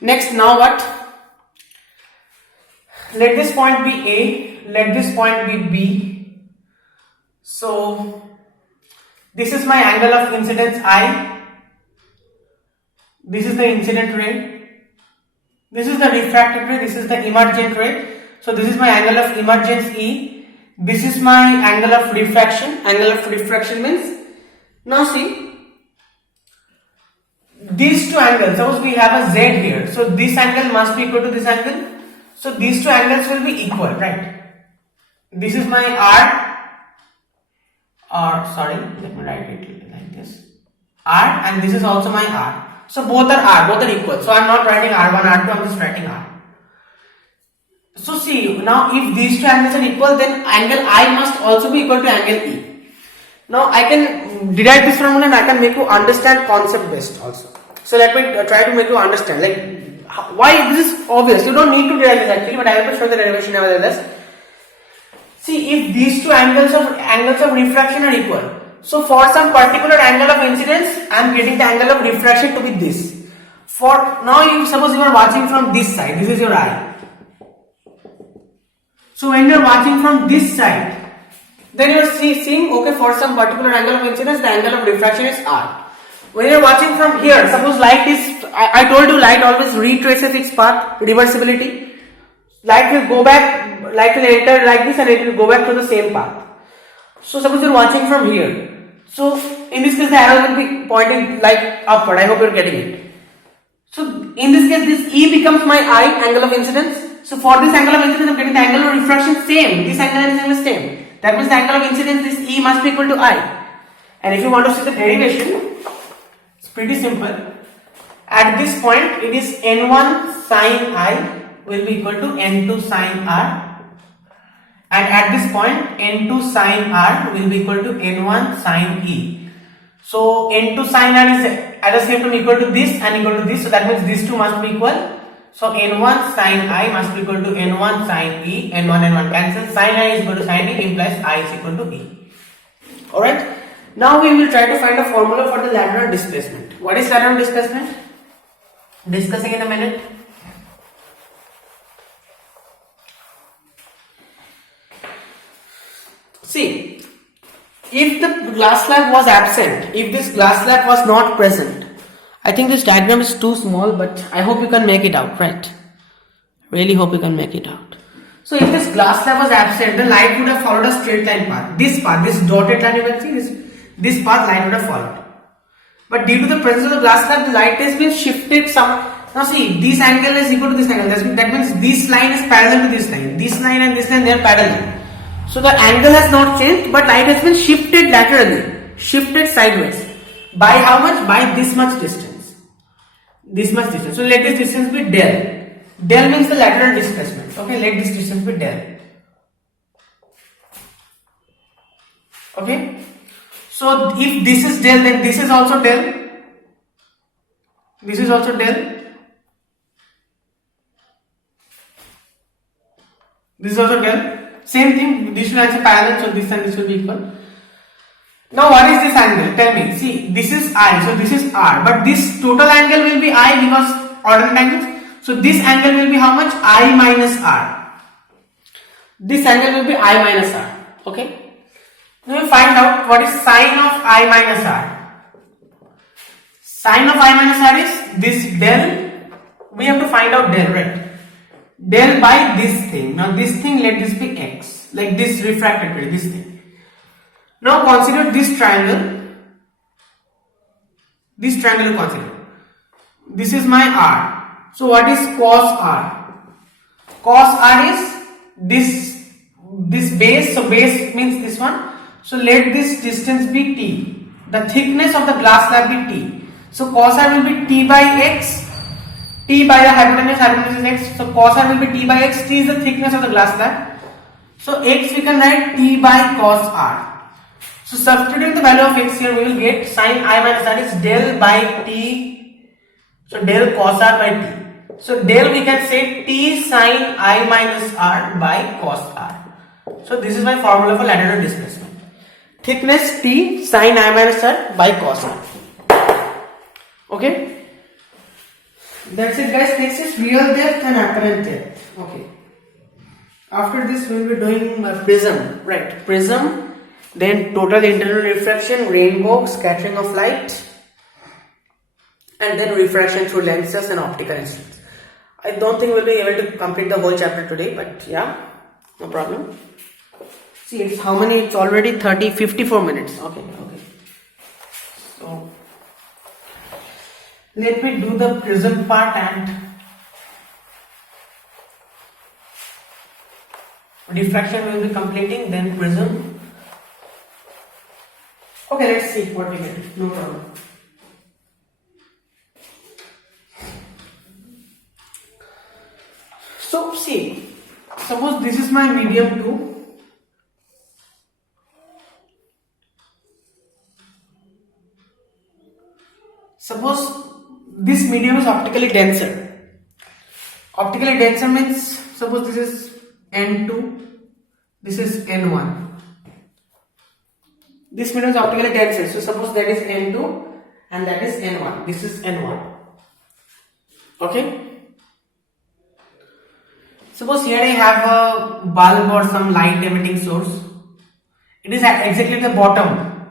Next, now what? Let this point be A, let this point be B. So this is my angle of incidence I. This is the incident ray. This is the refracted ray, this is the emergent ray. So this is my angle of emergence E. This is my angle of refraction. Angle of refraction means, now see, these two angles, suppose we have a Z here, so this angle must be equal to this angle. So these two angles will be equal, right? This is my let me write it like this, R, and this is also my R. So both are equal. So I am not writing R1, R2, I am just writing R. So see, now if these two angles are equal, then angle I must also be equal to angle E. Now I can derive this formula and I can make you understand concept based also. So let me try to make you understand. Like why this is obvious. You don't need to derive this actually, but I have to show the derivation nevertheless. See, if these two angles of refraction are equal, so for some particular angle of incidence, I am getting the angle of refraction to be this. For now, you suppose you are watching from this side. This is your eye. So when you are watching from this side, then you are seeing okay, for some particular angle of incidence, the angle of refraction is r. When you are watching from here, suppose light is, I told you light always retraces its path, reversibility. Light will go back, light will enter like this and it will go back to the same path. So suppose you are watching from here. So in this case the arrow will be pointing like upward. I hope you are getting it. So in this case this E becomes my I, angle of incidence. So for this angle of incidence I am getting the angle of refraction same. This angle and this angle is same. That means the angle of incidence, this E must be equal to I. And if you want to see the derivation, it's pretty simple. At this point it is N1 sin I will be equal to N2 sin R, and at this point N2 sin R will be equal to N1 sin E. So N2 sin R is at the same time equal to this and equal to this, so that means these two must be equal. So N1 sin I must be equal to N1 sin E, N1 and 1 cancel, sin I is equal to sin E implies I is equal to E. Alright, now we will try to find a formula for the lateral displacement. What is lateral displacement? Discussing in a minute. See, if the glass slab was absent, if this glass slab was not present, I think this diagram is too small, but I hope you can make it out, right? Really hope you can make it out. So if this glass slab was absent, the light would have followed a straight line path. This path, this dotted line you can see, this path light would have followed. But due to the presence of the glass slab, the light has been shifted some. Now see, this angle is equal to this angle. That means this line is parallel to this line. This line and this line, they are parallel. So the angle has not changed, but light has been shifted laterally, shifted sideways. By how much? By this much distance. This much distance. So let this distance be del. Del means the lateral displacement. Okay, let this distance be del. Okay. So if this is del, then this is also del. This is also del. This is also del. Same thing, this will also parallel, so this and this will be equal. Now what is this angle? Tell me. See, this is I, so this is R, but this total angle will be I because ordinate angles. So this angle will be how much? I minus R. This angle will be I minus R. Okay. Now we find out what is sine of I minus R. Sine of I minus R is this del. We have to find out del, right? Del by this thing. Now this thing, let this be x, like this refracted ray, this thing. Now consider this triangle. This triangle you consider. This is my R. So what is cos R? Cos R is this base. So base means this one. So let this distance be t. The thickness of the glass slab be t. So cos R will be t by x. T by the hypotenuse is x, so cos R will be t by x. T is the thickness of the glass slab. So x we can write t by cos R. So substituting the value of x here, we will get sin I minus R is del by t. So del cos R by t. So del we can say t sin I minus R by cos R. So this is my formula for lateral displacement. Thickness t sin I minus R by cos R. Okay. That's it guys. Next is real depth and apparent depth. Okay. After this we will be doing prism. Right. Prism. Then total internal refraction, rainbow, scattering of light. And then refraction through lenses and optical instruments. I don't think we'll be able to complete the whole chapter today. But yeah. No problem. See it's how many? It's already 54 minutes. Okay. So let me do the prism part and diffraction will be completing, then prism. Okay, let's see what we get. No problem. So see, suppose this is my medium 2. Suppose medium is optically denser. Optically denser means, suppose this is N2, this is N1. This medium is optically denser, so suppose that is N2 and that is N1. This is N1. Okay. Suppose here I have a bulb or some light emitting source. It is exactly at the bottom.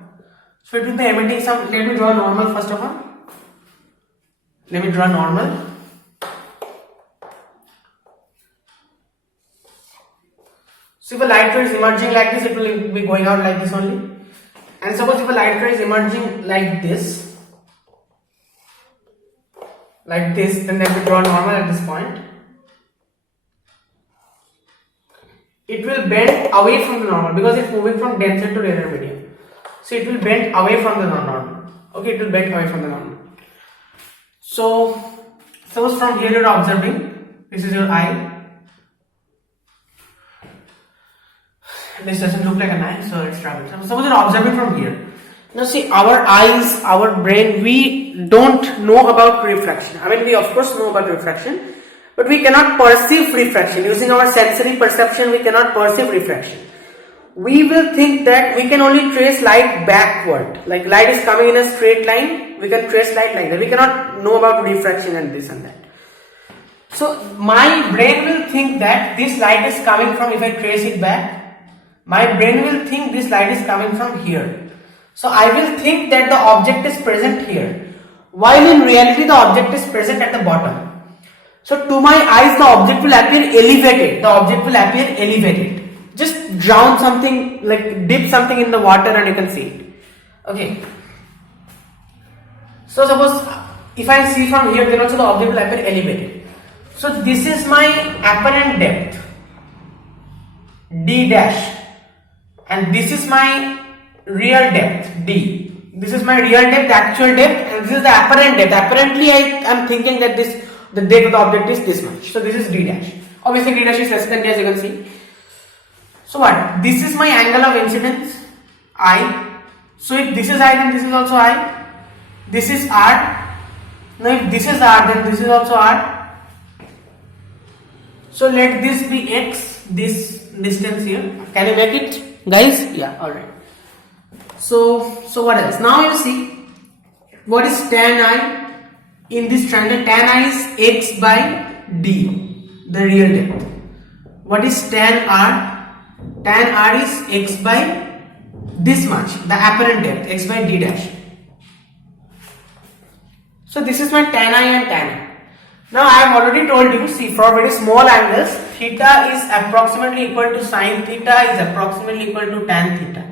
So it will be emitting some. Let me draw normal first of all. Let me draw normal. So if a light ray is emerging like this, it will be going out like this only. And suppose if a light ray is emerging like this, then let me draw normal at this point. It will bend away from the normal because it's moving from denser to rarer medium. So it will bend away from the normal. Okay, it will bend away from the normal. So suppose from here you are observing, this is your eye. This doesn't look like an eye, so it's traveling. Suppose you are observing from here. Now see, our eyes, our brain, we don't know about refraction. I mean, we of course know about refraction, but we cannot perceive refraction. Using our sensory perception, we cannot perceive refraction. We will think that we can only trace light backward. Like light is coming in a straight line, we can trace light like that. We cannot know about refraction and this and that. So my brain will think that this light is coming from, if I trace it back, my brain will think this light is coming from here. So I will think that the object is present here, while in reality the object is present at the bottom. So to my eyes the object will appear elevated. The object will appear elevated. Just drown something, like dip something in the water and you can see it. Okay. So suppose if I see from here, then also the object will appear elevated. So this is my apparent depth, D dash. And this is my real depth, D. This is my real depth, actual depth, and this is the apparent depth. Apparently, I am thinking that the depth of the object is this much. So this is D dash. Obviously, D dash is less than D, as you can see. So what? This is my angle of incidence, I. So if this is I, then this is also I. This is R. Now if this is R, then this is also R. So let this be X, this distance here. Can you make it? Guys, yeah, alright. So what else? Now you see, what is tan I in this triangle? Tan I is X by D, the real depth. What is tan R? Tan R is X by this much, the apparent depth, X by D dash. So this is my tan I and tan I. Now I have already told you, see, for very small angles, theta is approximately equal to sine theta is approximately equal to tan theta.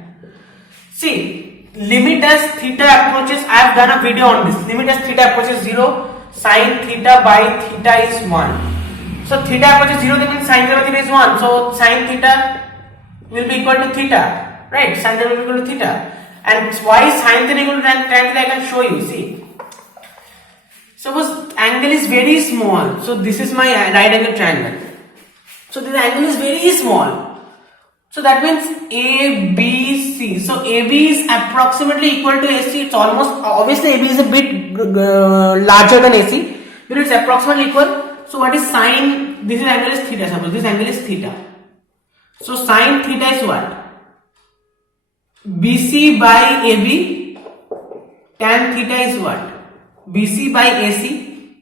See, limit as theta approaches, I have done a video on this. Limit as theta approaches 0, sine theta by theta is 1. So theta approaches 0, that means sine theta by theta is 1. So sine theta will be equal to theta, right? Sine theta will be equal to theta. And why is sine theta equal to tan theta? I can show you, see. Suppose angle is very small. So this is my right angle triangle. So this angle is very small. So that means ABC. So AB is approximately equal to AC. It's almost, obviously AB is a bit larger than AC, but it's approximately equal. So what is sine? This angle is theta. Suppose this angle is theta. So sine theta is what? BC by AB. Tan theta is what? BC by AC.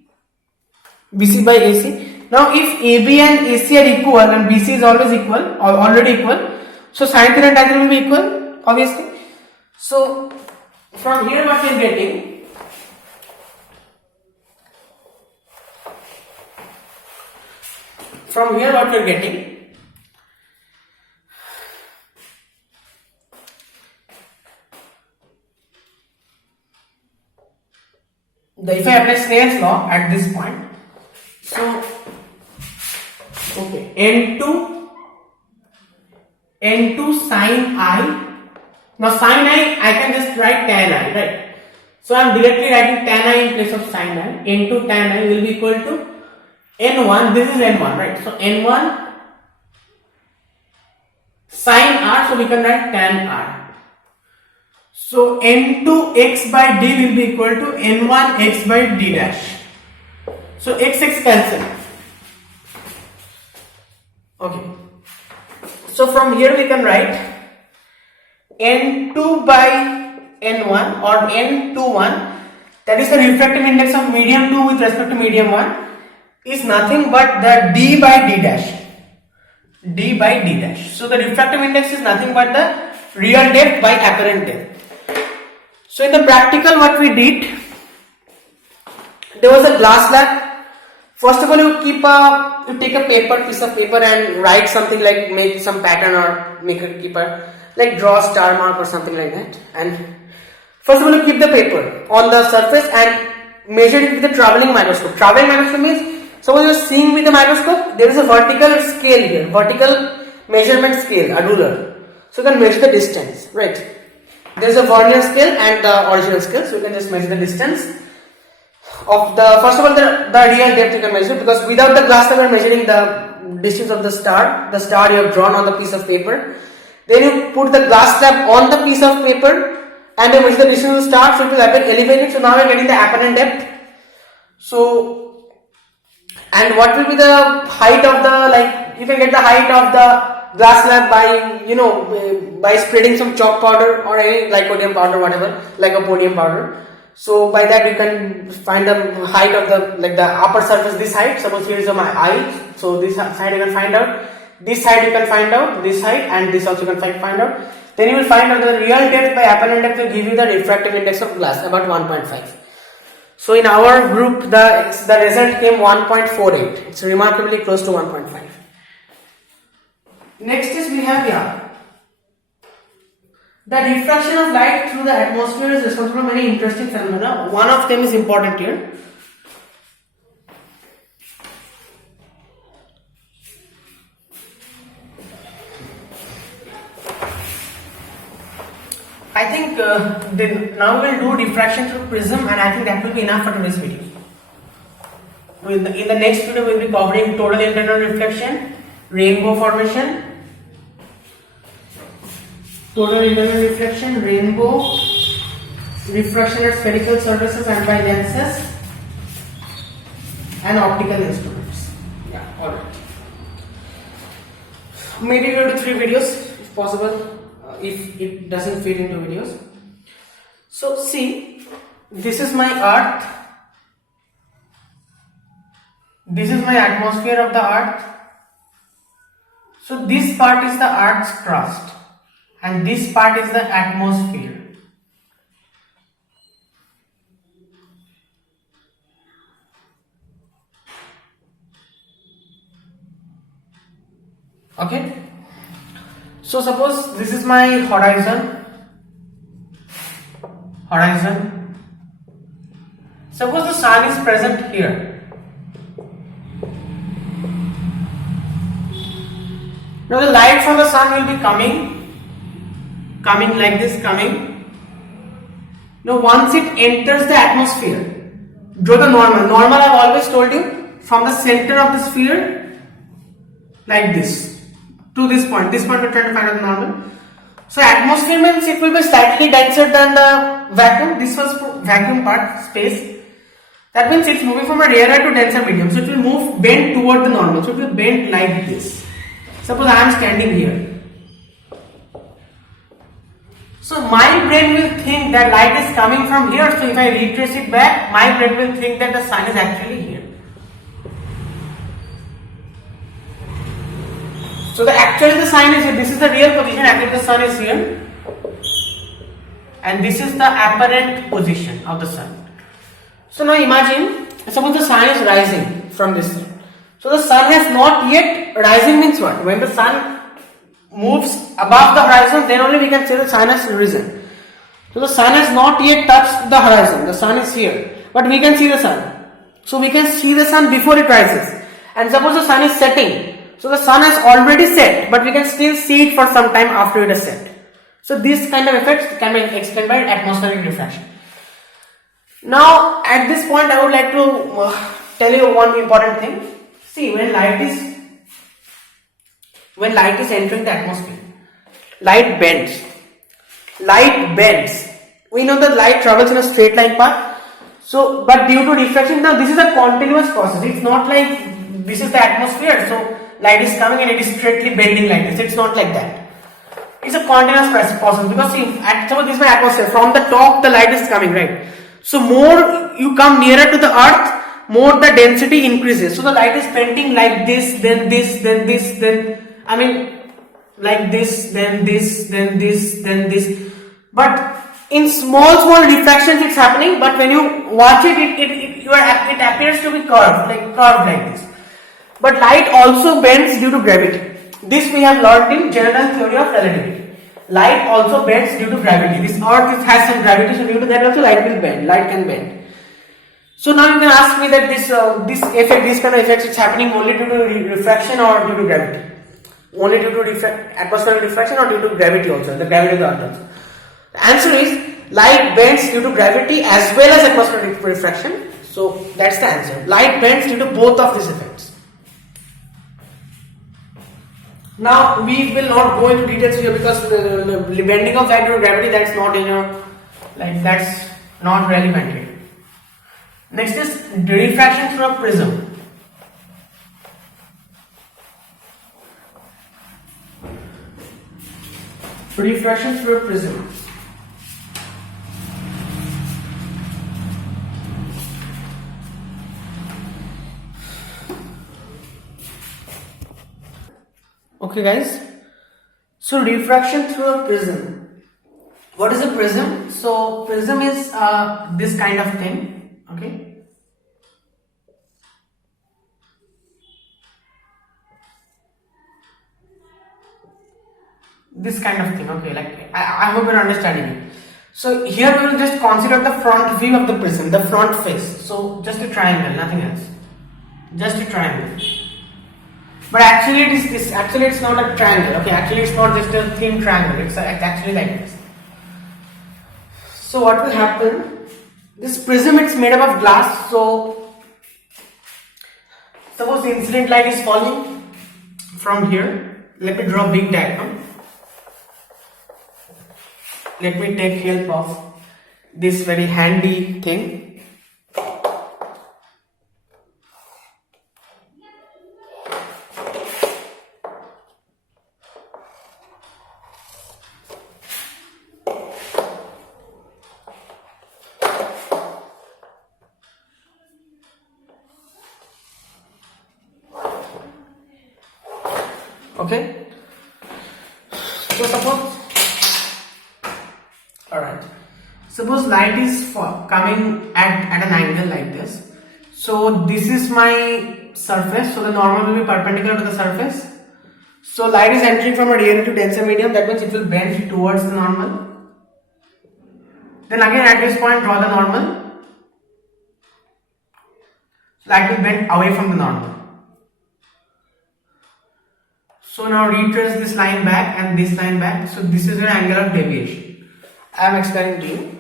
BC by AC. Now if AB and AC are equal and BC is always equal or already equal, so sine theta and tan theta will be equal, obviously. So from here what we are getting, if I apply Snell's law at this point, so okay, N2 sine I. Now sine I can just write tan I, right? So I am directly writing tan I in place of sine I. N2 tan I will be equal to N1. This is N1, right? So N1 sine R. So we can write tan R. So N2 x by d will be equal to N1 x by d dash. So it's expensive. Okay. So from here we can write N2 by N1 or N21, that is the refractive index of medium 2 with respect to medium 1, is nothing but the D by D dash. D by D dash. So the refractive index is nothing but the real depth by apparent depth. So in the practical what we did, there was a glass slab. First of all, you take a piece of paper and write something like make some pattern or like draw a star mark or something like that. And first of all, you keep the paper on the surface and measure it with the traveling microscope. Traveling microscope means, suppose you are seeing with the microscope, there is a vertical scale here, vertical measurement scale, a ruler. So you can measure the distance, right? There is a vernier scale and the original scale, so you can just measure the distance of the, first of all, the real depth you can measure, because without the glass slab you are measuring the distance of the star you have drawn on the piece of paper. Then you put the glass slab on the piece of paper and you measure the distance of the star, so it will happen elevated. So now we are getting the apparent depth. So, and what will be the height of the, like you can get the height of the glass slab by by spreading some chalk powder or any lycopodium powder, whatever, lycopodium powder. So by that you can find the height of the upper surface, this height. Suppose here is my eye, so this side you can find out, this side you can find out, this height, and this also you can find out. Then you will find out the real depth by apparent depth will give you the refractive index of glass, about 1.5. So in our group the result came 1.48. It's remarkably close to 1.5. Next is we have the refraction of light through the atmosphere is responsible for many interesting phenomena. One of them is important here. I think now we will do diffraction through prism, and I think that will be enough for today's video. In the next video we will be covering total internal reflection, rainbow formation, total internal reflection, rainbow, refraction at spherical surfaces and by lenses, and optical instruments. Yeah, alright. Maybe we'll do 3 videos if possible, if it doesn't fit into videos. So see, this is my earth, this is my atmosphere of the earth. So this part is the earth's crust and this part is the atmosphere. Okay, so suppose this is my horizon. Suppose the sun is present here. Now the light from the sun will be coming like this, Now once it enters the atmosphere, draw the normal. I have always told you, from the center of the sphere, like this, to this point we are trying to find out the normal. So atmosphere means it will be slightly denser than the vacuum. This was vacuum part, space. That means it's moving from a rarer to denser medium. So it will bend toward the normal. So it will bend like this. Suppose I am standing here. So my brain will think that light is coming from here. So if I retrace it back, my brain will think that the sun is actually here. So actually the sun is here. This is the real position. Actually the sun is here. And this is the apparent position of the sun. So now imagine, suppose the sun is rising from this side. So the sun has not yet, rising means what? When the sun moves above the horizon, then only we can say the sun has risen. So the sun has not yet touched the horizon. The sun is here. But we can see the sun. So we can see the sun before it rises. And suppose the sun is setting. So the sun has already set, but we can still see it for some time after it is set. So this kind of effects can be explained by atmospheric diffraction. Now at this point I would like to tell you one important thing. See, when light is entering the atmosphere, light bends. We know that light travels in a straight line path. So, but due to refraction, now this is a continuous process. It's not like this is the atmosphere, so light is coming and it is straightly bending like this. It's not like that. It's a continuous process because see, suppose this is my atmosphere. From the top, the light is coming, right? So more you come nearer to the earth, more the density increases. So the light is bending like this, then this, then this, then I mean like this, then this, then this, then this. But in small refractions it's happening, but when you watch it, it appears to be curved like this. But light also bends due to gravity. This we have learned in general theory of relativity. Light also bends due to gravity. This earth has some gravity, so due to that also light will bend. Light can bend. So now you can ask me that this kind of effects is happening only due to refraction or due to gravity? Only due to atmospheric refraction or due to gravity also? The gravity of the earth also. The answer is light bends due to gravity as well as atmospheric refraction. So that's the answer. Light bends due to both of these effects. Now we will not go into details here because the bending of light due to gravity, that's not in your, that's not relevant here. Next is refraction through a prism. Refraction through a prism. Okay guys, so refraction through a prism. What is a prism? So prism is this kind of thing, okay. This kind of thing, okay, like I hope you're understanding it. So here we will just consider the front view of the prism, the front face. So just a triangle, nothing else. Just a triangle. But actually it is this. Actually it's not a triangle. Okay, actually it's not just a thin triangle. It's actually like this. So what will happen? This prism, it's made up of glass. So suppose the incident light is falling from here. Let me draw a big diagram. Let me take help of this very handy thing. Okay, so suppose light is coming at an angle like this. So this is my surface, so the normal will be perpendicular to the surface. So light is entering from a nearer to denser medium, that means it will bend towards the normal. Then again at this point draw the normal. Light will bend away from the normal. So now retrace this line back and this line back. So this is an angle of deviation. I am explaining to you.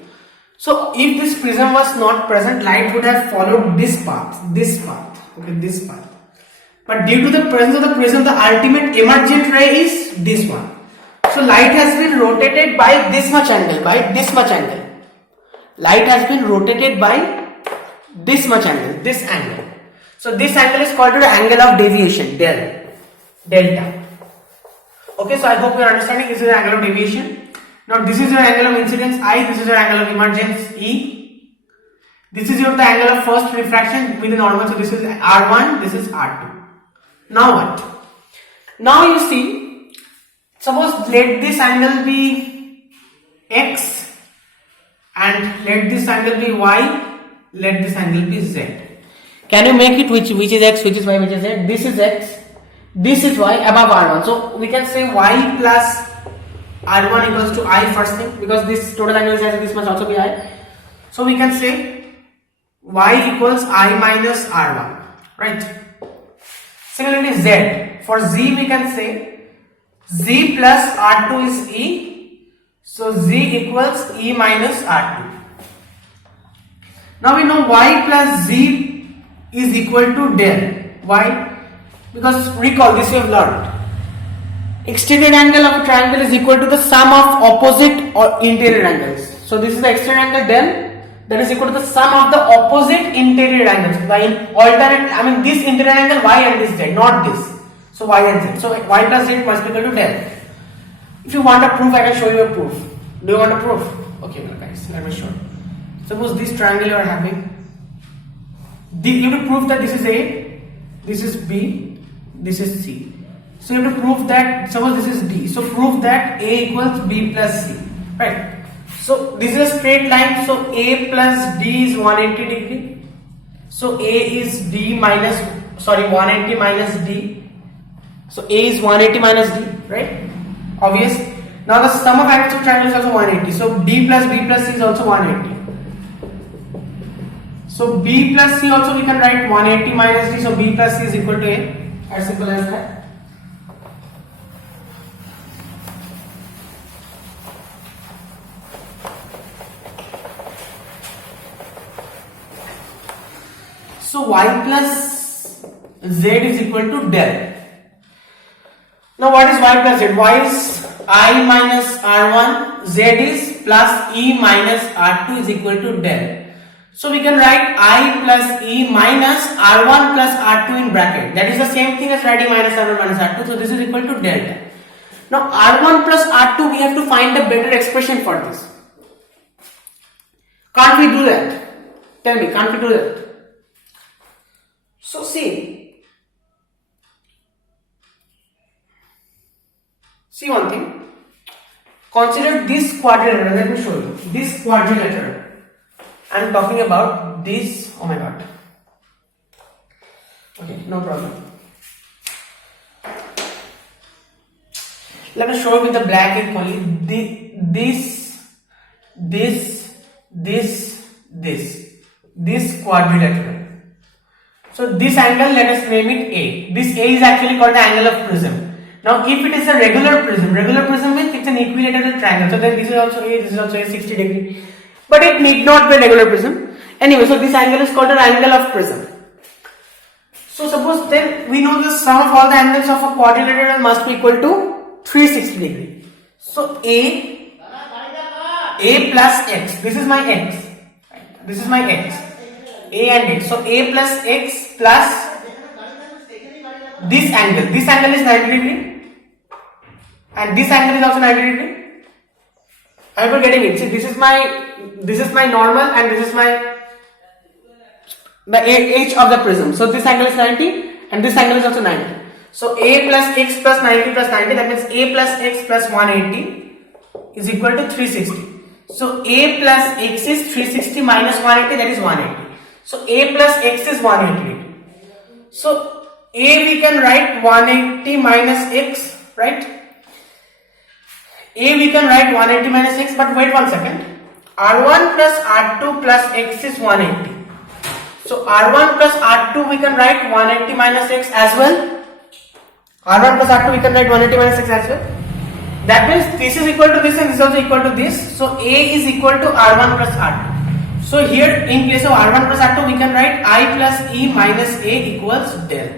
So if this prism was not present, light would have followed this path, okay, this path. But due to the presence of the prism, the ultimate emergent ray is this one. So light has been rotated by this much angle, Light has been rotated by this much angle, this angle. So this angle is called the angle of deviation, delta. Okay, so I hope you are understanding. This is the angle of deviation. Now this is your angle of incidence I, this is your angle of emergence E. This is the angle of first refraction with the normal. So this is R1, this is R2. Now what? Now you see, suppose let this angle be X and let this angle be Y, let this angle be Z. Can you make it which is X, which is Y, which is Z? This is X. This is Y above R1. So we can say Y plus R1 equals to I first thing, because this total angle size, this must also be I. So we can say Y equals I minus R1, right? Similarly Z. For Z we can say Z plus R2 is E. So Z equals E minus R2. Now we know Y plus Z is equal to del. Why? Because recall, this we have learned. Extended angle of a triangle is equal to the sum of opposite or interior angles. So this is the extended angle del, that is equal to the sum of the opposite interior angles. By alternate, I mean this interior angle y and this z, not this. So y and z. So y plus z must be equal to del. If you want a proof, I can show you a proof. Do you want a proof? Okay, well guys, let me show you. Suppose this triangle you are having. You have to prove that this is A, this is B, this is C. So you have to prove that, suppose this is D. So prove that A equals B plus C. Right? So this is a straight line. So A plus D is 180 degree. So A is D minus, 180 minus D. So A is 180 minus D, right? Obvious. Now the sum of angles of triangle is also 180. So D plus B plus C is also 180. So B plus C also we can write 180 minus D. So B plus C is equal to A. As simple as that. So y plus z is equal to del. Now what is y plus z? Y is I minus R1, z is plus E minus R2 is equal to del. So we can write I plus E minus R1 plus R2 in bracket. That is the same thing as writing minus R1 minus R2. So this is equal to delta. Now R1 plus R2 we have to find a better expression for this. Can't we do that? Tell me, can't we do that? So see one thing. Consider this quadrilateral. Let me show you. This quadrilateral. I am talking about this. Oh my god. Okay, no problem. Let me show you with the black equally. This quadrilateral. So this angle, let us name it A. This A is actually called the angle of prism. Now if it is a regular prism means it's an equilateral triangle. So then this is also A, this is also A, 60 degree. But it need not be a regular prism. Anyway, so this angle is called an angle of prism. So suppose then we know the sum of all the angles of a quadrilateral must be equal to 360 degree. So A plus X, this is my X. This is my X. A and X. So A plus X plus this angle is 90 degree. And this angle is also 90 degree. I hope you are getting it. See, this is my normal and this is the edge of the prism. So this angle is 90 and this angle is also 90. So A plus X plus 90 plus 90, that means A plus X plus 180 is equal to 360. So A plus X is 360 minus 180, that is 180. So A plus X is 180. So A we can write 180 minus X, right? A we can write 180 minus X, but wait one second. R1 plus R2 plus X is 180. So R1 plus R2 we can write 180 minus X as well. R1 plus R2 we can write 180 minus X as well. That means this is equal to this and this is also equal to this. So A is equal to R1 plus R2. So here in place of R1 plus R2 we can write I plus E minus A equals del.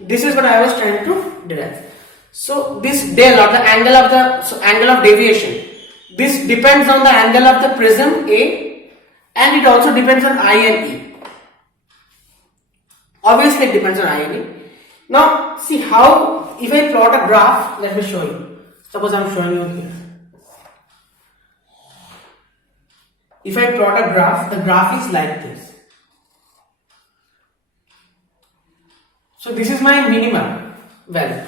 This is what I was trying to derive. So this del or the angle of deviation, this depends on the angle of the prism A and it also depends on I and E. Obviously it depends on I and E. Now see how, if I plot a graph, let me show you. Suppose I am showing you here. If I plot a graph, the graph is like this. So this is my minimum value.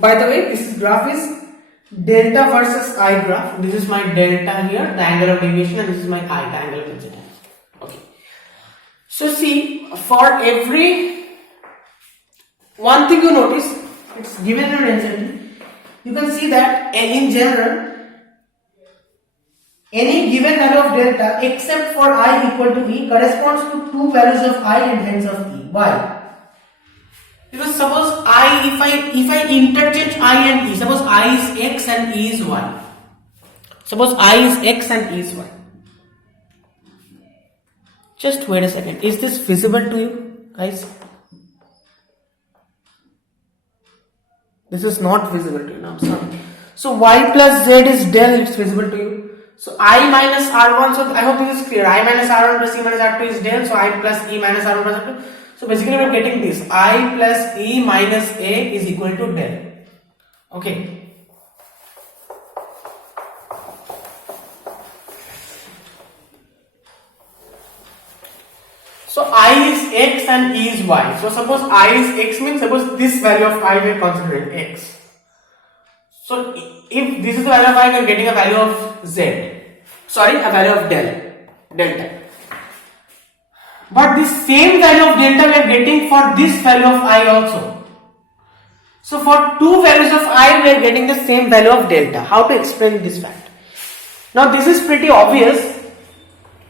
By the way, this graph is delta versus I graph. This is my delta here, the angle of deviation, and this is my I, the angle of incidence. Okay. So see, for every one thing you notice, it's given in density. You can see that in general, any given value of delta except for I equal to E corresponds to two values of I and hence of E. Why? Because suppose if I interchange I and E, suppose I is X and E is Y. Suppose I is X and E is Y. Just wait a second. Is this visible to you, guys? This is not visible to you now. Sorry. So Y plus Z is del. It's visible to you. So I minus R1, so I hope this is clear. I minus R1 plus E minus R2 is del, so I plus E minus R1 plus R2. So basically we are getting this, I plus E minus A is equal to del. Okay. So I is X and E is Y. So suppose I is X means suppose this value of I we are considering X. So if this is the value of I, we are getting a value of Z. Sorry, a value of delta. But this same value of delta we are getting for this value of I also. So for two values of I, we are getting the same value of delta. How to explain this fact? Now this is pretty obvious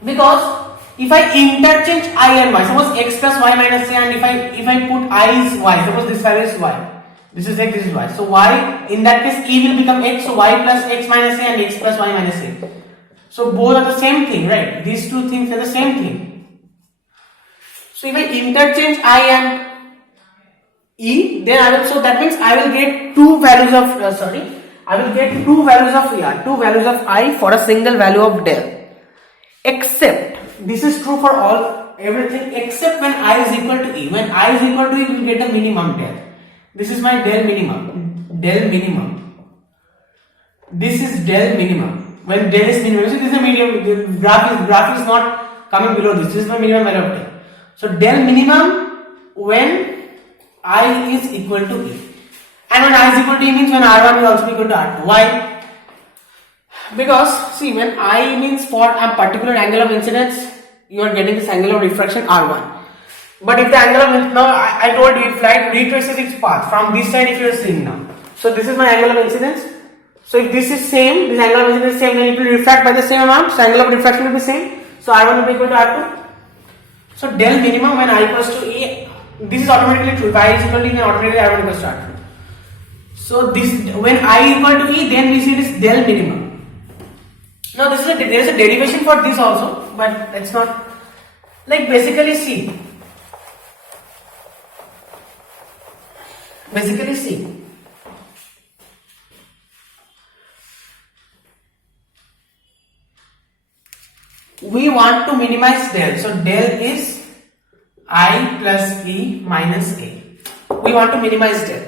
because if I interchange I and Y, suppose X plus Y minus A, and if I put I is Y, suppose this value is Y, this is X, this is Y. So Y, in that case E will become X, so Y plus X minus A and X plus Y minus A. So both are the same thing, right? These two things are the same thing. So if I interchange I and E, then I will, so that means I will get two values of, I will get two values of two values of I for a single value of del. Except, this is true for everything except when I is equal to E. When I is equal to E, we will get a minimum del. This is my del minimum. This is del minimum. When del is minimum, so this is a medium. The graph is not coming below this. This is my minimum value of del. So del minimum when I is equal to E. And when I is equal to E means when R1 will also be equal to R2. Why? Because see, when I means for a particular angle of incidence, you are getting this angle of refraction R1. But if the angle of, now I told you, if light retraces its path from this side, if you are seeing now. So this is my angle of incidence. So if this is same, this angle of incidence is same, then it will refract by the same amount. So angle of refraction will be same. So R1 will be equal to R2. So del minimum when I equals to E, this is automatically true. If I is equal to E, then automatically R1 equals to R2. So this, when I equal to E, then we see this del minimum. Now this is there is a derivation for this also, but it's not, like basically see. We want to minimize del. So del is I plus E minus A. We want to minimize del.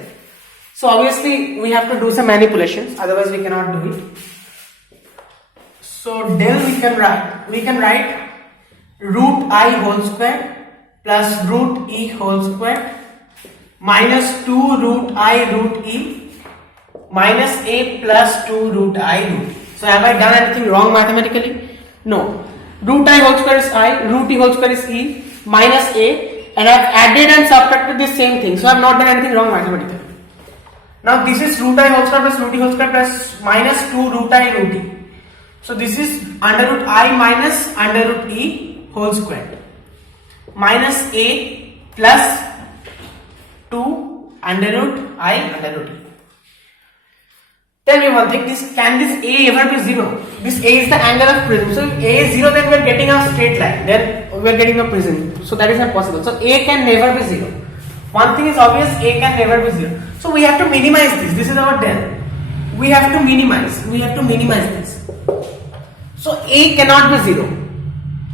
So obviously we have to do some manipulations, otherwise we cannot do it. So del we can write root I whole square plus root E whole square minus 2 root I root E minus A plus 2 root I root E. So have I done anything wrong mathematically? No. Root I whole square is I, root E whole square is E minus A, and I have added and subtracted the same thing. So I have not done anything wrong mathematically. Now this is root I whole square plus root E whole square plus minus 2 root I root E. So this is under root I minus under root E whole square minus A plus 2 under root I under root E. Tell me one thing, can this A ever be 0? This A is the angle of prism. So if A is 0, then we are getting a straight line. Then we are getting a prism. So that is not possible. So A can never be 0. One thing is obvious, A can never be 0. So we have to minimize this. This is our del. We have to minimize this. So A cannot be 0.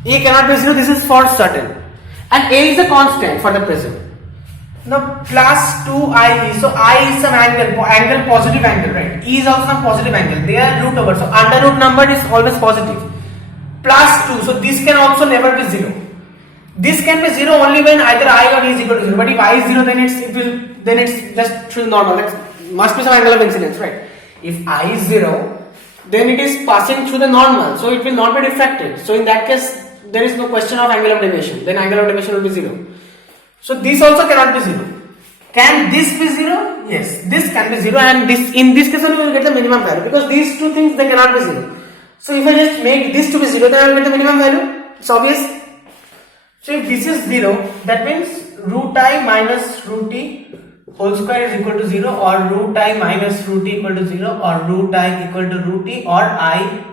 A cannot be 0, this is for certain. And A is a constant for the prism. Now plus 2IE, so I is some angle positive angle, right? E is also some positive angle, they are root over, so under root number is always positive. Plus 2, so this can also never be 0. This can be 0 only when either I or E is equal to 0, but if I is 0 then it's just should normal, it must be some angle of incidence, right? If I is 0, then it is passing through the normal, so it will not be refracted. So in that case, there is no question of angle of deviation, then angle of deviation will be 0. So this also cannot be 0. Can this be 0? Yes, this can be 0, and this in this case only we will get the minimum value, because these two things they cannot be 0. So if I just make this to be 0, then I will get the minimum value. It's obvious. So if this is 0, that means root I minus root E whole square is equal to 0, or root I minus root E equal to 0, or root I equal to root E, or I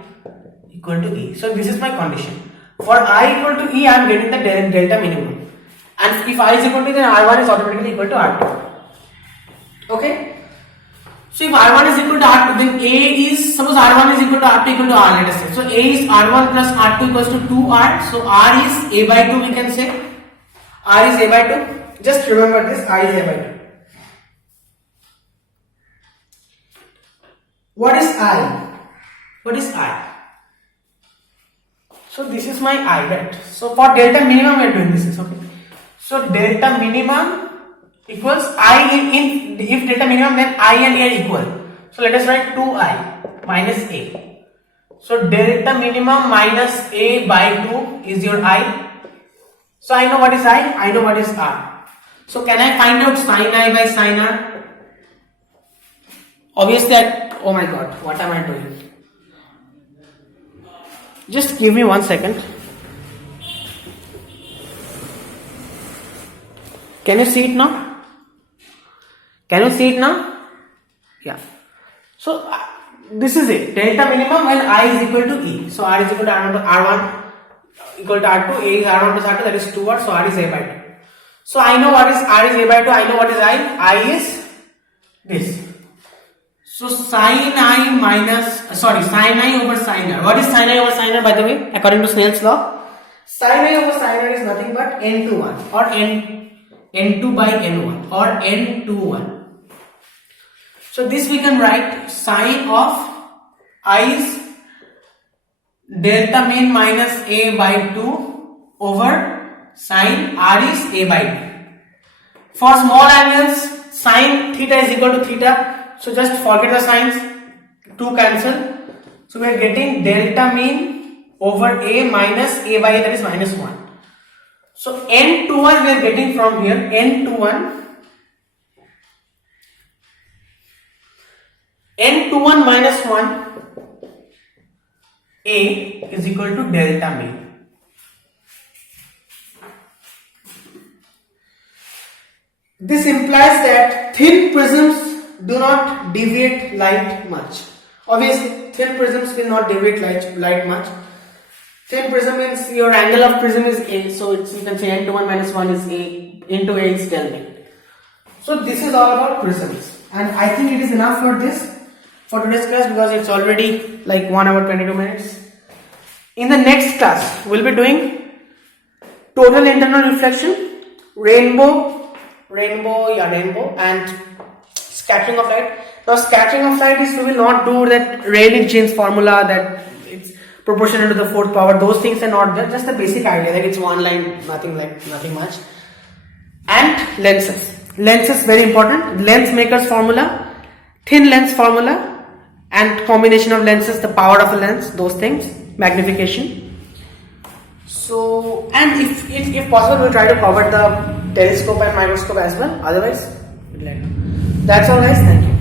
equal to E. So this is my condition. For I equal to E, I am getting the delta minimum. And if I is equal to E, then R1 is automatically equal to R2. Okay? So if R1 is equal to R2, then A is, suppose R1 is equal to R2 equal to R, let us say. So A is R1 plus R2 equals to 2R. So R is A by 2, we can say. R is A by 2. Just remember this, R is A by 2. What is I? What is I? So this is my I, right? So for delta minimum we are doing this, okay? So delta minimum equals I in if delta minimum, then I and A are equal. So let us write 2I minus A. So delta minimum minus A by 2 is your I. So I know what is I know what is R. So can I find out sin I by sin R? Obviously oh my god, what am I doing? Just give me 1 second. Can you see it now? Can you see it now? Yeah. So this is it. Delta minimum when I is equal to E. So R is equal to R1 equal to R2. A is R1 plus R2, that is 2R. So R is A by 2. So I know what is R is A by 2. I know what is I. I is this. So sin I over sin R. What is sin I over sin R, by the way, according to Snell's law? Sin I over sin R is nothing but n to 1 or n2 by n1 or n to 1. So this we can write sine of I is delta min minus A by 2 over sine R is A by 2. For small angles, sine theta is equal to theta. So just forget the signs, 2 cancel. So we are getting delta mean over A minus A by A, that is minus 1. So n to 1 we are getting from here, n to 1. N to 1 minus 1 A is equal to delta mean. This implies that thin prisms do not deviate light much. Obviously, thin prisms will not deviate light much. Thin prism means your angle of prism is A, so you can say n to 1 minus 1 is A, into A is del B. So this is all about prisms, and I think it is enough for today's class, because it's already like 1 hour 22 minutes. In the next class, we'll be doing total internal reflection, rainbow, and scattering of light. Now scattering of light is, we will not do that Rayleigh-Jeans formula that it's proportional to the 4th power. Those things are not there. Just the basic idea that it's one line, nothing much. And lenses very important. Lens makers formula, thin lens formula, and combination of lenses, the power of a lens, those things, magnification. So, and if possible, we'll try to cover the telescope and microscope as well. Otherwise, that's all guys. Thank you.